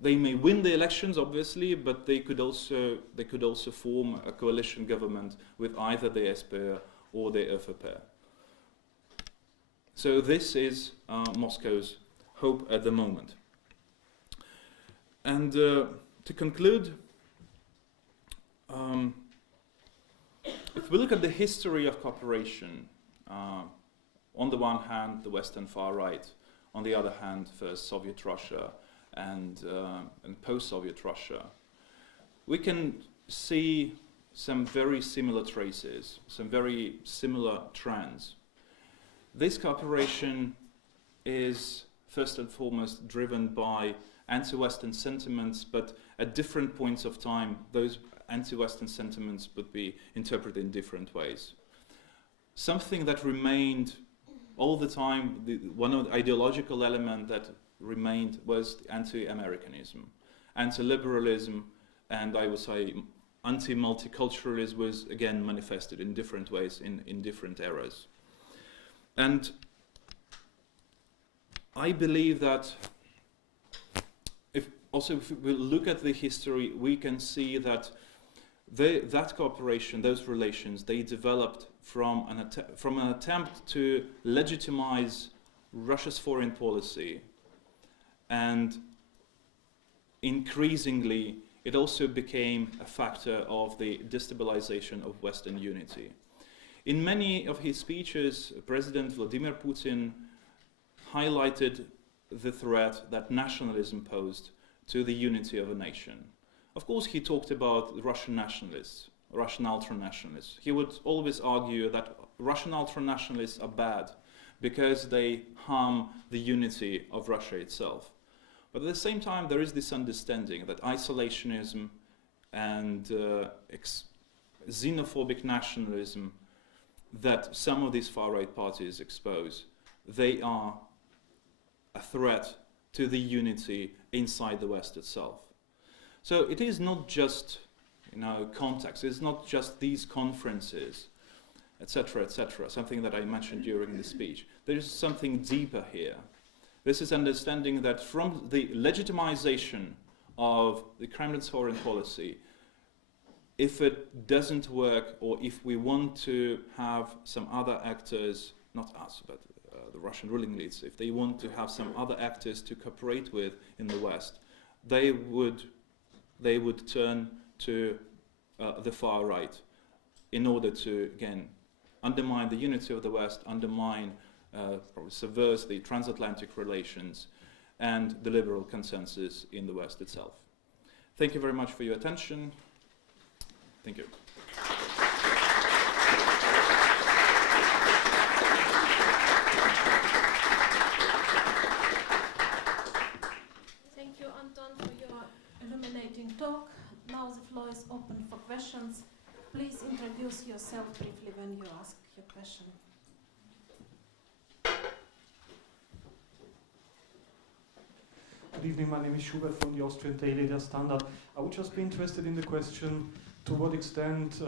they may win the elections, obviously, but they could also form a coalition government with either the SPÖ or the ÖVP. So this is Moscow's hope at the moment. And to conclude, if we look at the history of cooperation, on the one hand, the Western far right, on the other hand, first Soviet Russia and post-Soviet Russia, we can see some very similar traces, some very similar trends. This cooperation is first and foremost driven by anti-Western sentiments, but at different points of time, those anti-Western sentiments would be interpreted in different ways. Something that remained all the time, one of the ideological elements that remained was anti-Americanism, anti-liberalism, and I would say anti-multiculturalism was again manifested in different ways in different eras. And I believe that if we look at the history, we can see that that cooperation, those relations, they developed from an attempt to legitimize Russia's foreign policy, and increasingly it also became a factor of the destabilization of Western unity. In many of his speeches, President Vladimir Putin highlighted the threat that nationalism posed to the unity of a nation. Of course, he talked about the Russian nationalists, Russian ultranationalists. He would always argue that Russian ultranationalists are bad because they harm the unity of Russia itself. But at the same time, there is this understanding that isolationism and xenophobic nationalism that some of these far-right parties expose, they are a threat to the unity inside the West itself. So it is not just, context, it's not just these conferences, etc., something that I mentioned during the speech. There is something deeper here. This is understanding that from the legitimization of the Kremlin's foreign policy, if it doesn't work, or if we want to have some other actors, not us, but the Russian ruling elites, if they want to have some other actors to cooperate with in the West, they would turn to the far right in order to, again, undermine the unity of the West, undermine, probably subvert the transatlantic relations and the liberal consensus in the West itself. Thank you very much for your attention. Thank you. Thank you, Anton, for your illuminating talk. Now the floor is open for questions. Please introduce yourself briefly when you ask your question. Good evening, my name is Schubert from the Austrian daily Der Standard. I would just be interested in the question, to what extent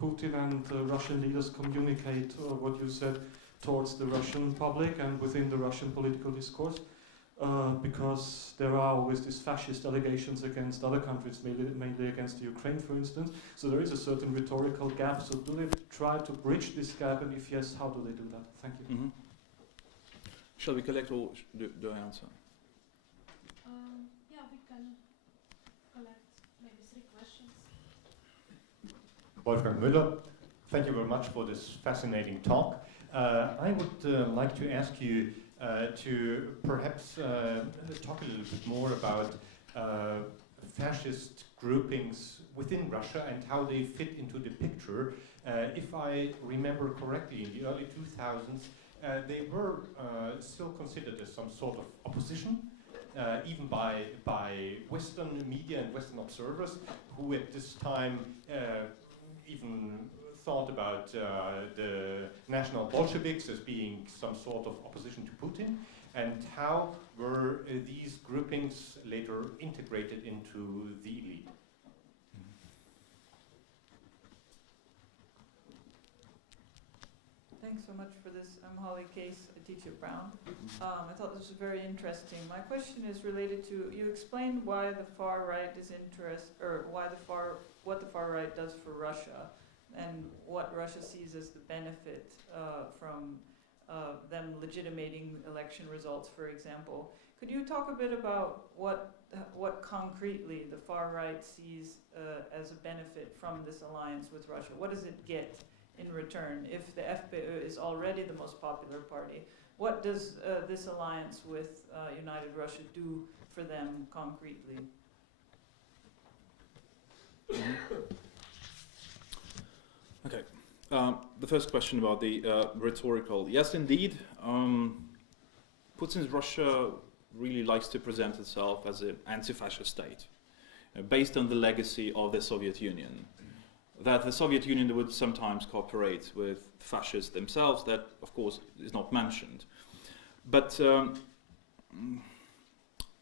Putin and Russian leaders communicate what you said towards the Russian public and within the Russian political discourse, because there are always these fascist allegations against other countries, mainly against the Ukraine, for instance. So there is a certain rhetorical gap. So do they try to bridge this gap, and if yes, how do they do that? Thank you. Mm-hmm. Shall we collect, or do I answer? Yeah, we can collect maybe 3 questions. Wolfgang Müller, thank you very much for this fascinating talk. I would like to ask you to perhaps talk a little bit more about fascist groupings within Russia and how they fit into the picture. If I remember correctly, in the early 2000s, they were still considered as some sort of opposition, even by Western media and Western observers, who at this time even thought about the National Bolsheviks as being some sort of opposition to Putin, and how were these groupings later integrated into the elite? Thanks so much for this. I'm Holly Case. I teach at Brown. I thought this was very interesting. My question is related to, you explained why the far right is what the far right does for Russia, and what Russia sees as the benefit from them legitimating election results, for example. Could you talk a bit about what concretely the far right sees as a benefit from this alliance with Russia? What does it get in return? If the FPÖ is already the most popular party, what does this alliance with United Russia do for them concretely? Okay. The first question about the rhetorical. Yes, indeed. Putin's Russia really likes to present itself as an anti-fascist state, based on the legacy of the Soviet Union. That the Soviet Union would sometimes cooperate with fascists themselves, that of course is not mentioned. But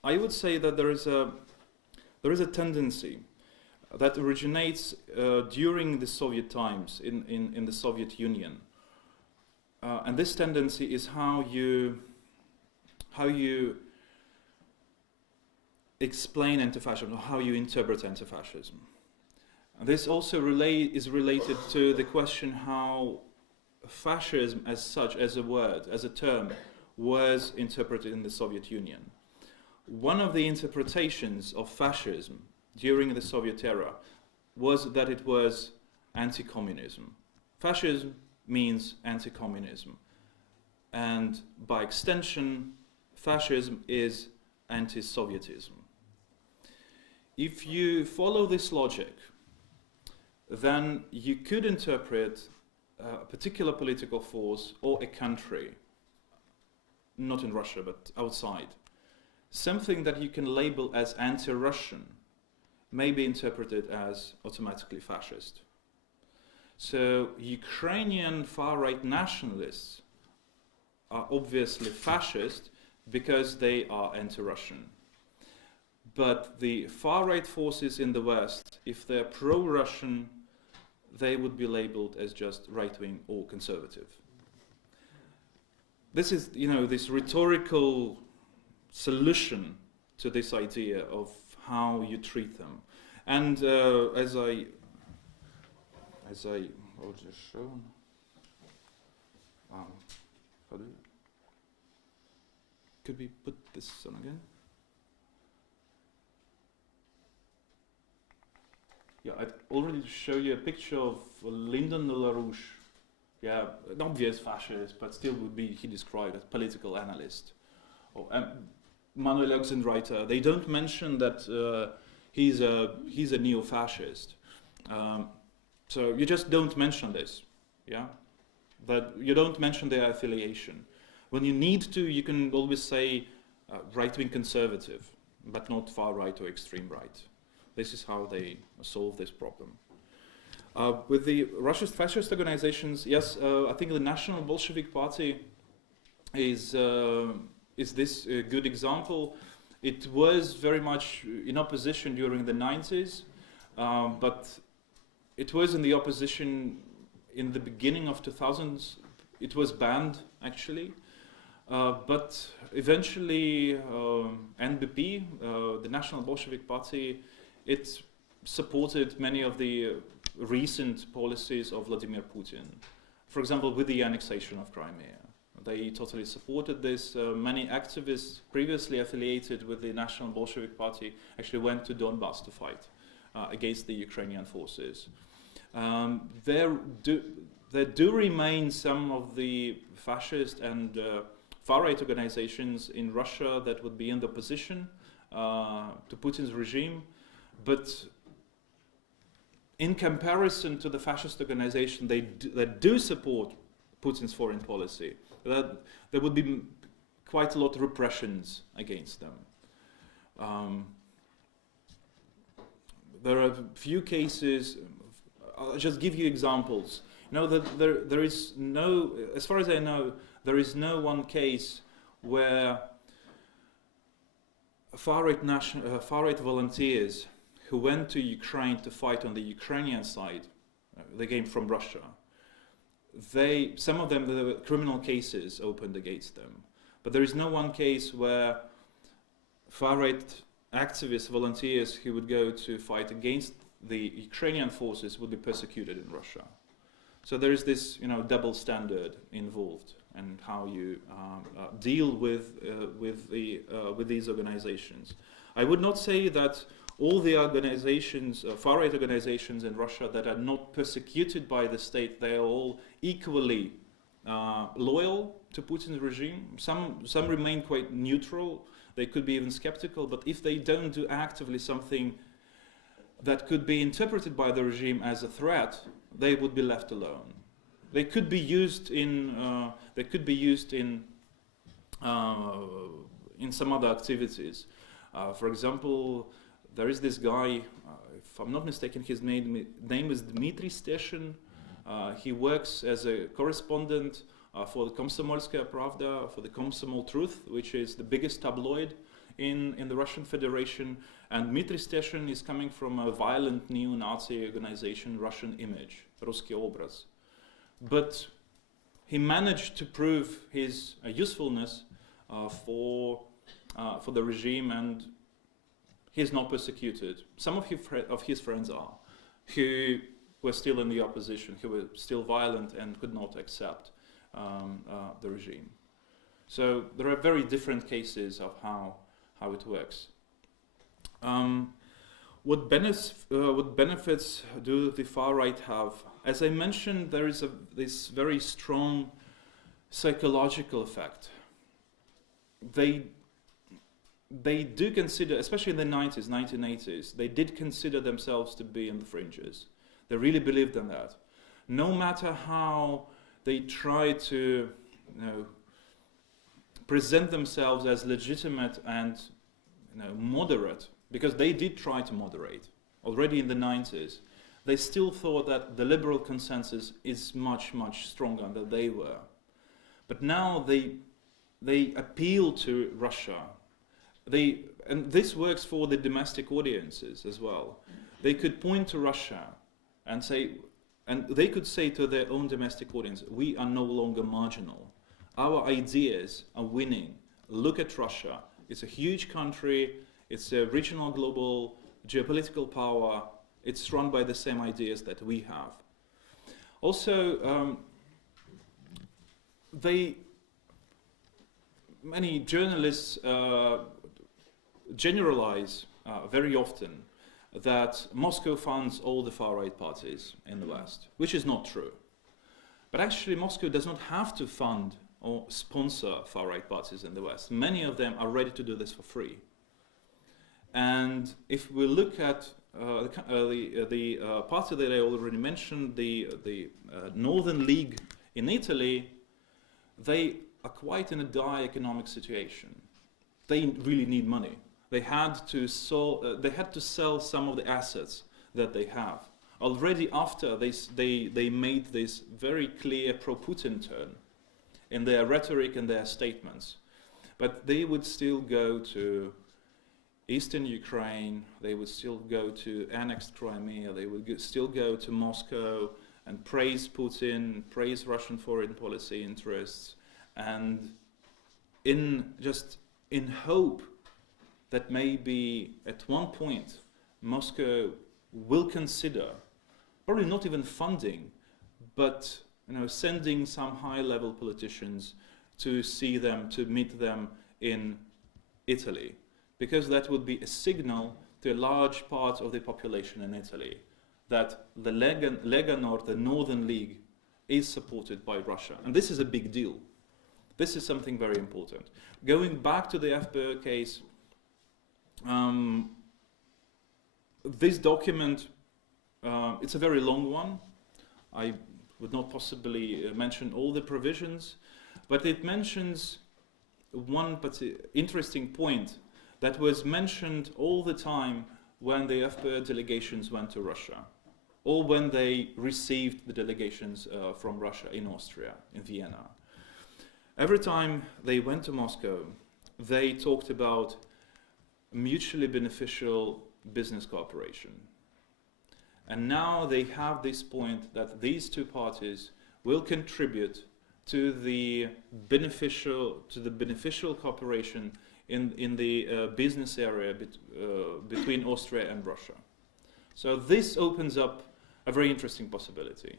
I would say that there is a tendency that originates during the Soviet times in the Soviet Union. And this tendency is how you explain anti-fascism, or how you interpret anti-fascism. And this also is related to the question how fascism as such, as a word, as a term, was interpreted in the Soviet Union. One of the interpretations of fascism during the Soviet era was that it was anti-communism. Fascism means anti-communism, and by extension, fascism is anti-Sovietism. If you follow this logic, then you could interpret a particular political force or a country, not in Russia but outside, something that you can label as anti-Russian may be interpreted as automatically fascist. So Ukrainian far-right nationalists are obviously fascist because they are anti-Russian. But the far-right forces in the West, if they're pro-Russian, they would be labeled as just right-wing or conservative. This is, this rhetorical solution to this idea of how you treat them. And as I will just show, could we put this on again? Yeah, I'd already show you a picture of Lyndon LaRouche. Yeah, an obvious fascist, but still would be he described as political analyst. Or Manuel Oxenreiter. They don't mention that he's a neo-fascist. So you just don't mention this, yeah? That you don't mention their affiliation. When you need to, you can always say right-wing conservative, but not far-right or extreme right. This is how they solve this problem. With the Russian fascist organizations, yes, I think the National Bolshevik Party is this a good example. It was very much in opposition during the 90s, but it was in the opposition in the beginning of 2000s. It was banned, actually. But eventually, NBP, the National Bolshevik Party, it supported many of the recent policies of Vladimir Putin. For example, with the annexation of Crimea. They totally supported this. Many activists previously affiliated with the National Bolshevik Party actually went to Donbass to fight against the Ukrainian forces. There do remain some of the fascist and far-right organizations in Russia that would be in the opposition to Putin's regime, but in comparison to the fascist organization that do support Putin's foreign policy, that there would be quite a lot of repressions against them. There are a few cases. I'll just give you examples. That there is no, as far as I know, there is no one case where far-right volunteers who went to Ukraine to fight on the Ukrainian side, they came from Russia. Some of them, there were criminal cases opened against them. But there is no one case where far-right activists, volunteers who would go to fight against the Ukrainian forces would be persecuted in Russia. So there is this, double standard involved in how you deal with these organizations. I would not say that all the organizations, far-right organizations in Russia that are not persecuted by the state, they are all equally loyal to Putin's regime. Some remain quite neutral. They could be even skeptical. But if they don't do actively something that could be interpreted by the regime as a threat, they would be left alone. They could be used in some other activities. For example, there is this guy, if I'm not mistaken, his name is Dmitry Steshin. He works as a correspondent for the Komsomolskaya Pravda, for the Komsomol Truth, which is the biggest tabloid in the Russian Federation, and Dmitry Steshin is coming from a violent neo-Nazi organization, Russian Image, Русский образ. But he managed to prove his usefulness for the regime, and he's not persecuted. Some of his friends are, who were still in the opposition, who were still violent and could not accept the regime. So there are very different cases of how it works. What benefits do the far right have? As I mentioned, there is this very strong psychological effect. They do consider, especially in the 90s, 1980s, they did consider themselves to be in the fringes. They really believed in that. No matter how they try to, present themselves as legitimate and, moderate, because they did try to moderate already in the 90s, they still thought that the liberal consensus is much, much stronger than they were. But now they appeal to Russia. And this works for the domestic audiences as well. They could point to Russia and say, and they could say to their own domestic audience, we are no longer marginal. Our ideas are winning. Look at Russia. It's a huge country. It's a regional, global, geopolitical power. It's run by the same ideas that we have. Also, many journalists generalize very often that Moscow funds all the far-right parties in the West, which is not true. But actually, Moscow does not have to fund or sponsor far-right parties in the West. Many of them are ready to do this for free. And if we look at the party that I already mentioned, the Northern League in Italy, they are quite in a dire economic situation. They really need money. They had to sell some of the assets that they have. Already after they made this very clear pro-Putin turn in their rhetoric and their statements. But they would still go to eastern Ukraine, they would still go to annexed Crimea, they would still go to Moscow and praise Putin, praise Russian foreign policy interests, and in hope that maybe at one point Moscow will consider, probably not even funding, but sending some high-level politicians to see them, to meet them in Italy, because that would be a signal to a large part of the population in Italy that the Lega Nord, the Northern League, is supported by Russia. And this is a big deal. This is something very important. Going back to the FPÖ case, this document, it's a very long one. I would not possibly mention all the provisions, but it mentions one interesting point that was mentioned all the time when the FPÖ delegations went to Russia, or when they received the delegations from Russia in Austria, in Vienna. Every time they went to Moscow, they talked about mutually beneficial business cooperation. And now they have this point that these two parties will contribute to the beneficial cooperation in the business area between Austria and Russia. So this opens up a very interesting possibility,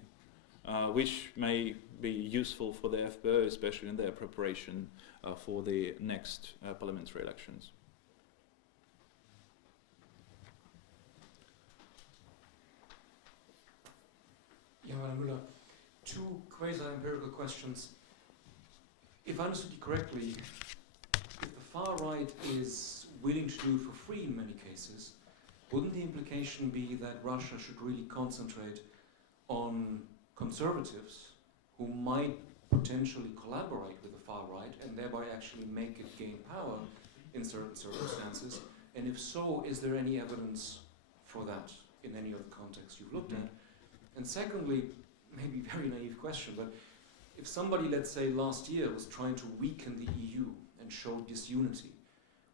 which may be useful for the FPÖ, especially in their preparation for the next parliamentary elections. Johann Müller, two quasi-empirical questions. If I understood you correctly, if the far right is willing to do it for free in many cases, wouldn't the implication be that Russia should really concentrate on conservatives who might potentially collaborate with the far right and thereby actually make it gain power in certain circumstances? And if so, is there any evidence for that in any of the contexts you've looked at? And secondly, maybe a very naive question, but if somebody, let's say last year, was trying to weaken the EU and show disunity,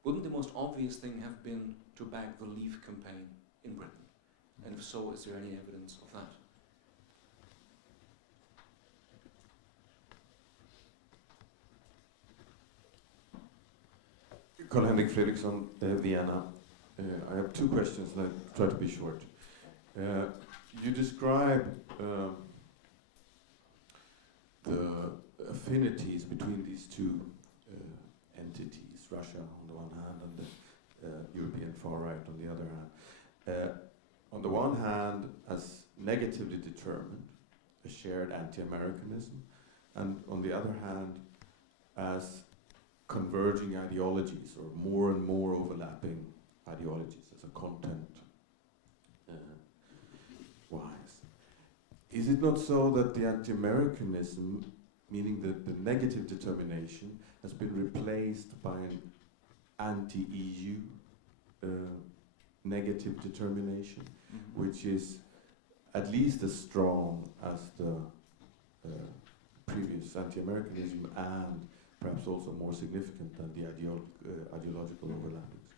wouldn't the most obvious thing have been to back the Leave campaign in Britain? And if so, is there any evidence of that? Karl-Henrik Fredriksson, Vienna. I have two questions, and I'll try to be short. You describe the affinities between these two entities, Russia on the one hand and the European far right on the other hand. On the one hand, as negatively determined, a shared anti-Americanism, and on the other hand, as converging ideologies, or more and more overlapping ideologies as a content wise. Is it not so that the anti-Americanism, meaning that the negative determination, has been replaced by an anti-EU negative determination, which is at least as strong as the previous anti-Americanism, and perhaps also more significant than the ideological overlappings?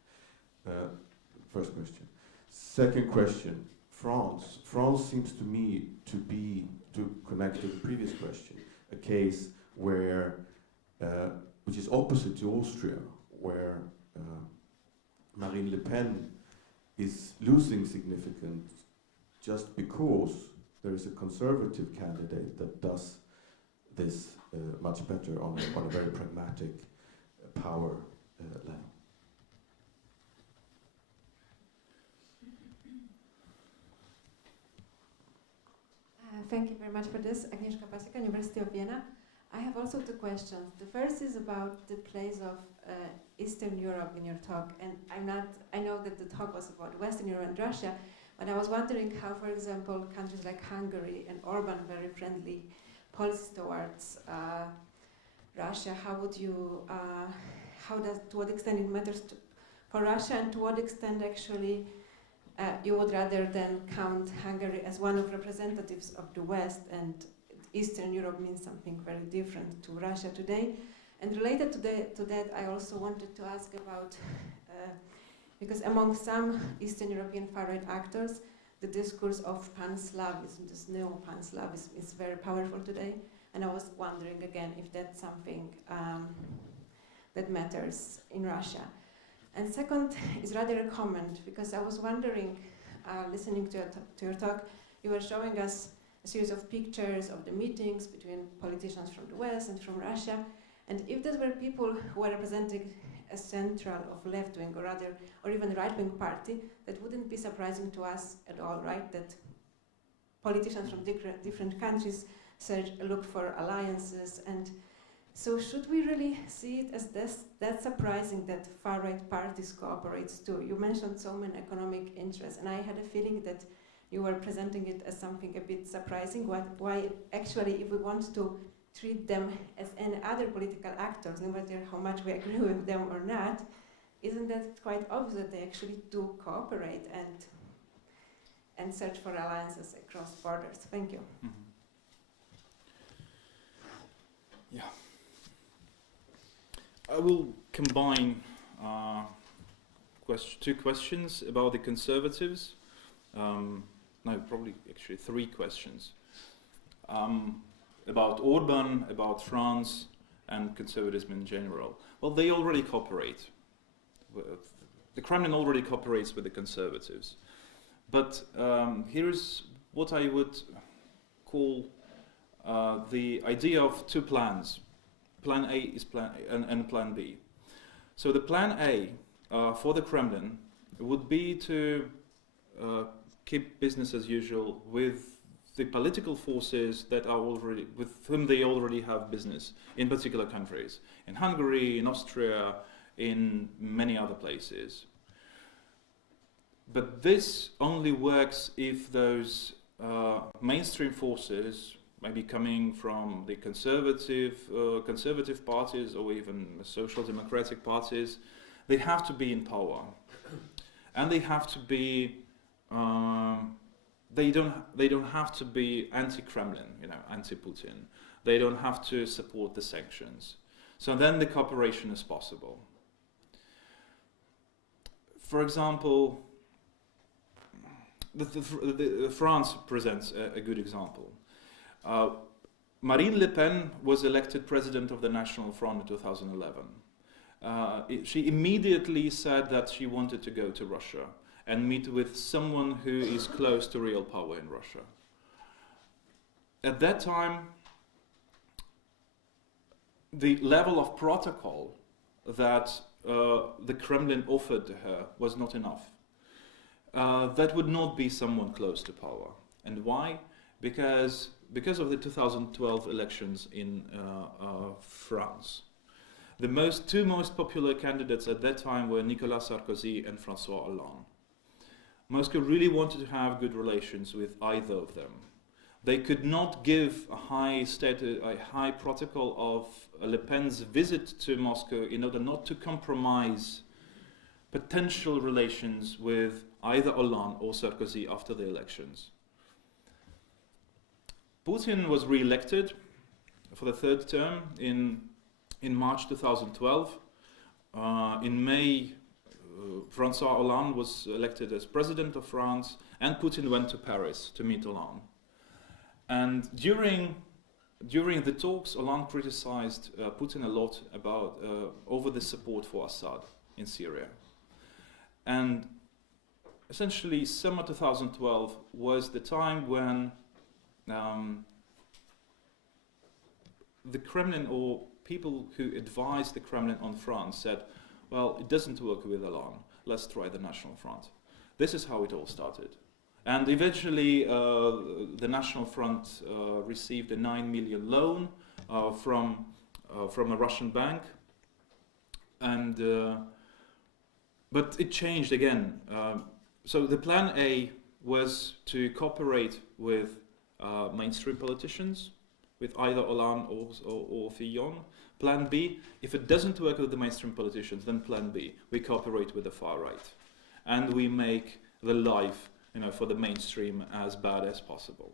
First question. Second question, France. France seems to me to be, to connect to the previous question, a case where, which is opposite to Austria, where Marine Le Pen is losing significance just because there is a conservative candidate that does this much better on a very pragmatic power level. Thank you very much for this. Agnieszka Paseka, University of Vienna. I have also two questions. The first is about the place of Eastern Europe in your talk, and I know that the talk was about Western Europe and Russia, but I was wondering how, for example, countries like Hungary and Orban, very friendly policies towards Russia, to what extent it matters for Russia, and to what extent actually you would rather than count Hungary as one of representatives of the West, and Eastern Europe means something very different to Russia today. And related to that, I also wanted to ask about, because among some Eastern European far-right actors, the discourse of pan-Slavism, this neo-pan-Slavism, is very powerful today. And I was wondering again if that's something that matters in Russia. And second is rather a comment, because I was wondering, listening to your talk, you were showing us a series of pictures of the meetings between politicians from the West and from Russia. And if those were people who were representing a central of left-wing or even right-wing party, that wouldn't be surprising to us at all, right? That politicians from different countries look for alliances. And so should we really see it as that surprising that far-right parties cooperate too? You mentioned so many economic interests, and I had a feeling that you were presenting it as something a bit surprising. Why actually, if we want to treat them as any other political actors, no matter how much we agree with them or not, isn't that quite obvious that they actually do cooperate and search for alliances across borders? Thank you. Mm-hmm. Yeah. I will combine two questions about the conservatives. No, probably actually three questions. About Orban, about France, and conservatism in general. Well, they already cooperate. The Kremlin already cooperates with the conservatives. But here is what I would call the idea of two plans. Plan A is plan A and Plan B. So the Plan A for the Kremlin would be to keep business as usual with the political forces that are already, with whom they already have business in particular countries, in Hungary, in Austria, in many other places. But this only works if those mainstream forces, maybe coming from the conservative parties or even social democratic parties, they have to be in power, and they have to be. They don't have to be anti-Kremlin, anti-Putin. They don't have to support the sanctions. So then the cooperation is possible. for example, France presents a good example. Marine Le Pen was elected president of the National Front in 2011. She immediately said that she wanted to go to Russia and meet with someone who is close to real power in Russia. At that time, the level of protocol that the Kremlin offered to her was not enough. That would not be someone close to power. And why? Because of the 2012 elections in France. The two most popular candidates at that time were Nicolas Sarkozy and François Hollande. Moscow really wanted to have good relations with either of them. They could not give a high protocol of Le Pen's visit to Moscow in order not to compromise potential relations with either Hollande or Sarkozy after the elections. Putin was re-elected for the third term in March 2012. In May, François Hollande was elected as president of France, and Putin went to Paris to meet Hollande. And during the talks, Hollande criticized Putin a lot about over the support for Assad in Syria. And essentially, summer 2012 was the time when the Kremlin, or people who advised the Kremlin on France, said, well, it doesn't work with Hollande, let's try the National Front. This is how it all started. And eventually, the National Front received a 9 million loan from a Russian bank. And but it changed again. So the plan A was to cooperate with mainstream politicians, with either Hollande or Fillon. Plan B, if it doesn't work with the mainstream politicians, then plan B, we cooperate with the far right. And we make the life, for the mainstream as bad as possible.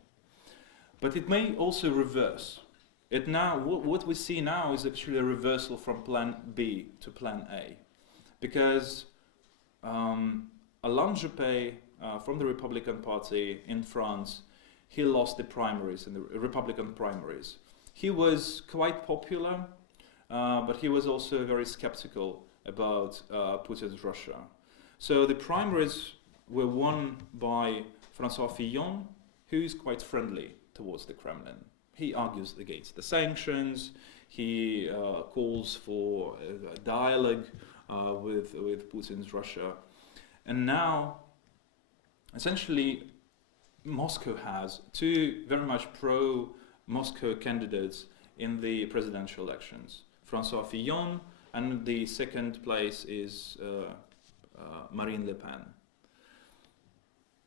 But it may also reverse. What we see now is actually a reversal from plan B to plan A. Because Alain Juppé, from the Republican Party in France, he lost the primaries, in the Republican primaries. He was quite popular, but he was also very skeptical about Putin's Russia. So the primaries were won by François Fillon, who is quite friendly towards the Kremlin. He argues against the sanctions, he calls for a dialogue with Putin's Russia. And now, essentially, Moscow has two very much pro-Moscow candidates in the presidential elections. François Fillon, and the second place is Marine Le Pen.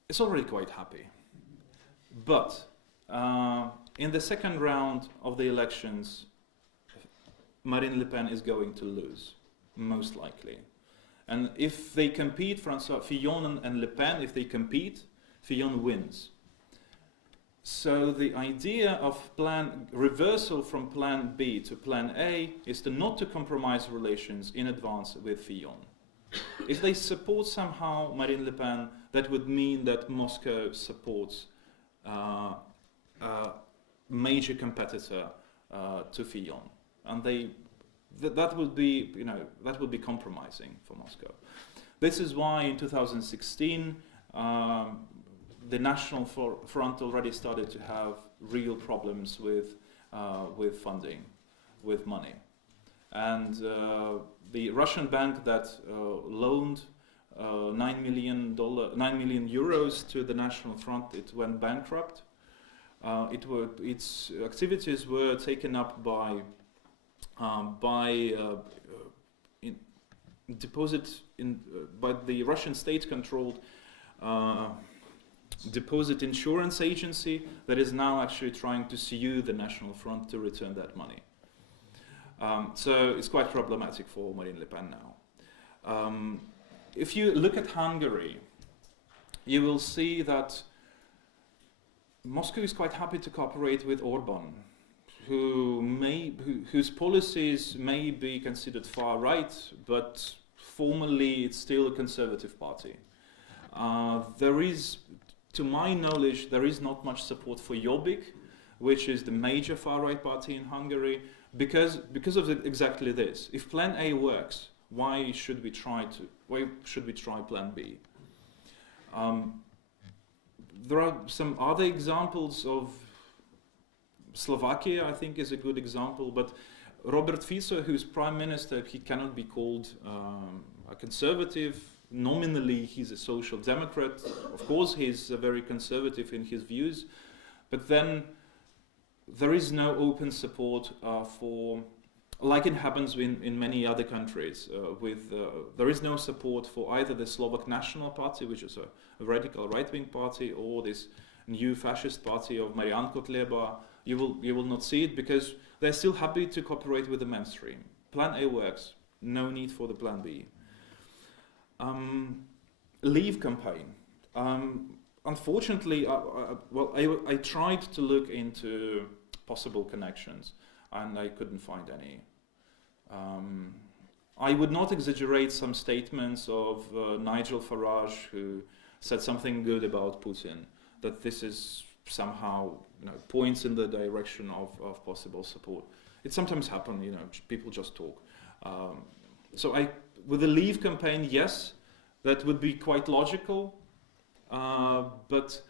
It's already quite happy. But in the second round of the elections, Marine Le Pen is going to lose, most likely. And if they compete, François Fillon and Le Pen, if they compete, Fillon wins. So the idea of reversal from plan B to plan A is not to compromise relations in advance with Fillon. If they support somehow Marine Le Pen, that would mean that Moscow supports a major competitor to Fillon, and that would be compromising for Moscow. This is why in 2016 the National Front already started to have real problems with funding, with money, and the Russian bank that loaned 9 million euros to the National Front, it went bankrupt. Its activities were taken up by the Russian state-controlled deposit insurance agency that is now actually trying to sue the National Front to return that money. So it's quite problematic for Marine Le Pen now. If you look at Hungary, you will see that Moscow is quite happy to cooperate with Orban, whose policies may be considered far right, but formally it's still a conservative party. There is, to my knowledge, there is not much support for Jobbik, which is the major far-right party in Hungary, because of exactly this. If Plan A works, why should we try Plan B? There are some other examples of Slovakia, I think, is a good example, but Robert Fico, who's prime minister, he cannot be called a conservative. Nominally, he's a social democrat. Of course, he's very conservative in his views, but then there is no open support for, like it happens in many other countries, there is no support for either the Slovak National Party, which is a radical right-wing party, or this new fascist party of Marian Kotleba. You will not see it because they're still happy to cooperate with the mainstream. Plan A works, no need for the Plan B. Leave campaign. Unfortunately, I tried to look into possible connections and I couldn't find any. I would not exaggerate some statements of Nigel Farage, who said something good about Putin, that this is somehow points in the direction of possible support. It sometimes happens, people just talk. So with the Leave campaign, yes, that would be quite logical, but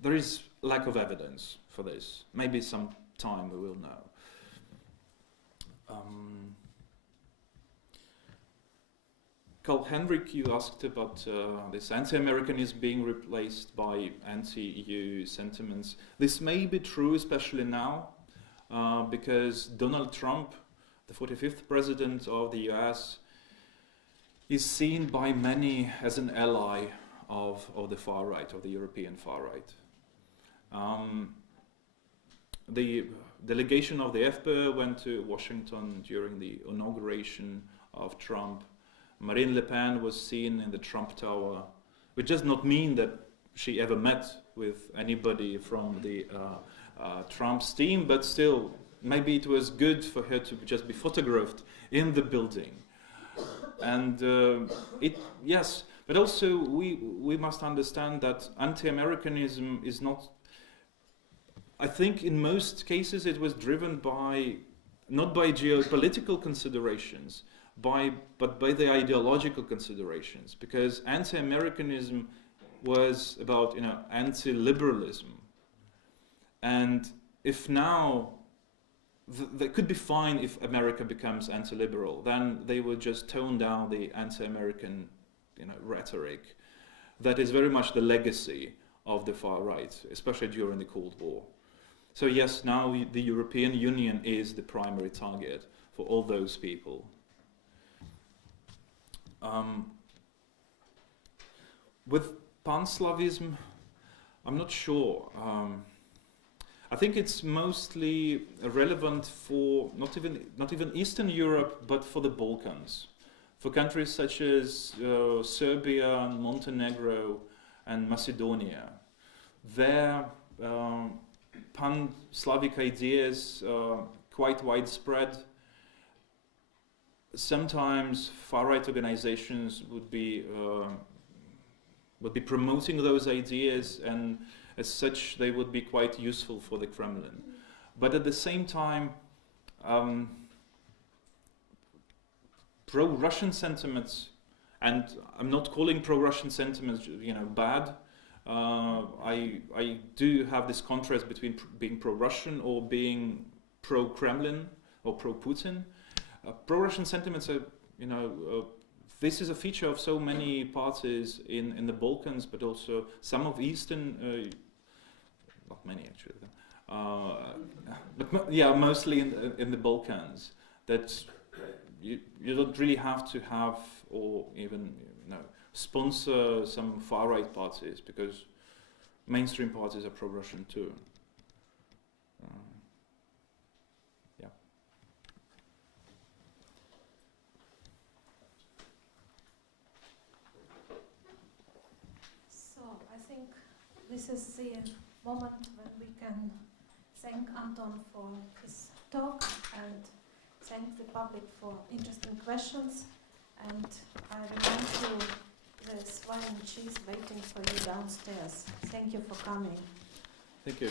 there is lack of evidence for this. Maybe some time we will know. Carl Henrik, you asked about this anti-Americanism being replaced by anti-EU sentiments. This may be true, especially now, because Donald Trump, the 45th president of the US, is seen by many as an ally of the far right, of the European far right. The delegation of the FPÖ went to Washington during the inauguration of Trump. Marine Le Pen was seen in the Trump Tower, which does not mean that she ever met with anybody from the Trump's team, but still, maybe it was good for her to just be photographed in the building. And yes, but also we must understand that anti-Americanism is not, I think in most cases it was driven by, not by geopolitical considerations, but by the ideological considerations, because anti-Americanism was about anti-liberalism, and if now they could be fine if America becomes anti-liberal, then they would just tone down the anti-American rhetoric that is very much the legacy of the far right, especially during the Cold War. So yes, now the European Union is the primary target for all those people. With Pan-Slavism, I'm not sure. I think it's mostly relevant for not even Eastern Europe, but for the Balkans, for countries such as Serbia, Montenegro, and Macedonia. There, Pan-Slavic ideas are quite widespread. Sometimes far-right organizations would be promoting those ideas, and as such they would be quite useful for the Kremlin. But at the same time, pro-Russian sentiments, and I'm not calling pro-Russian sentiments bad. I do have this contrast between being pro-Russian or being pro-Kremlin or pro-Putin. Pro-Russian sentiments are, this is a feature of so many parties in the Balkans, but also some of Eastern, not many actually, but yeah, mostly in the Balkans. That you don't really have to have or even sponsor some far-right parties, because mainstream parties are pro-Russian too. Yeah. So I think this is the moment when we can thank Anton for his talk and thank the public for interesting questions, and I remind you there's wine and cheese waiting for you downstairs. Thank you for coming. Thank you.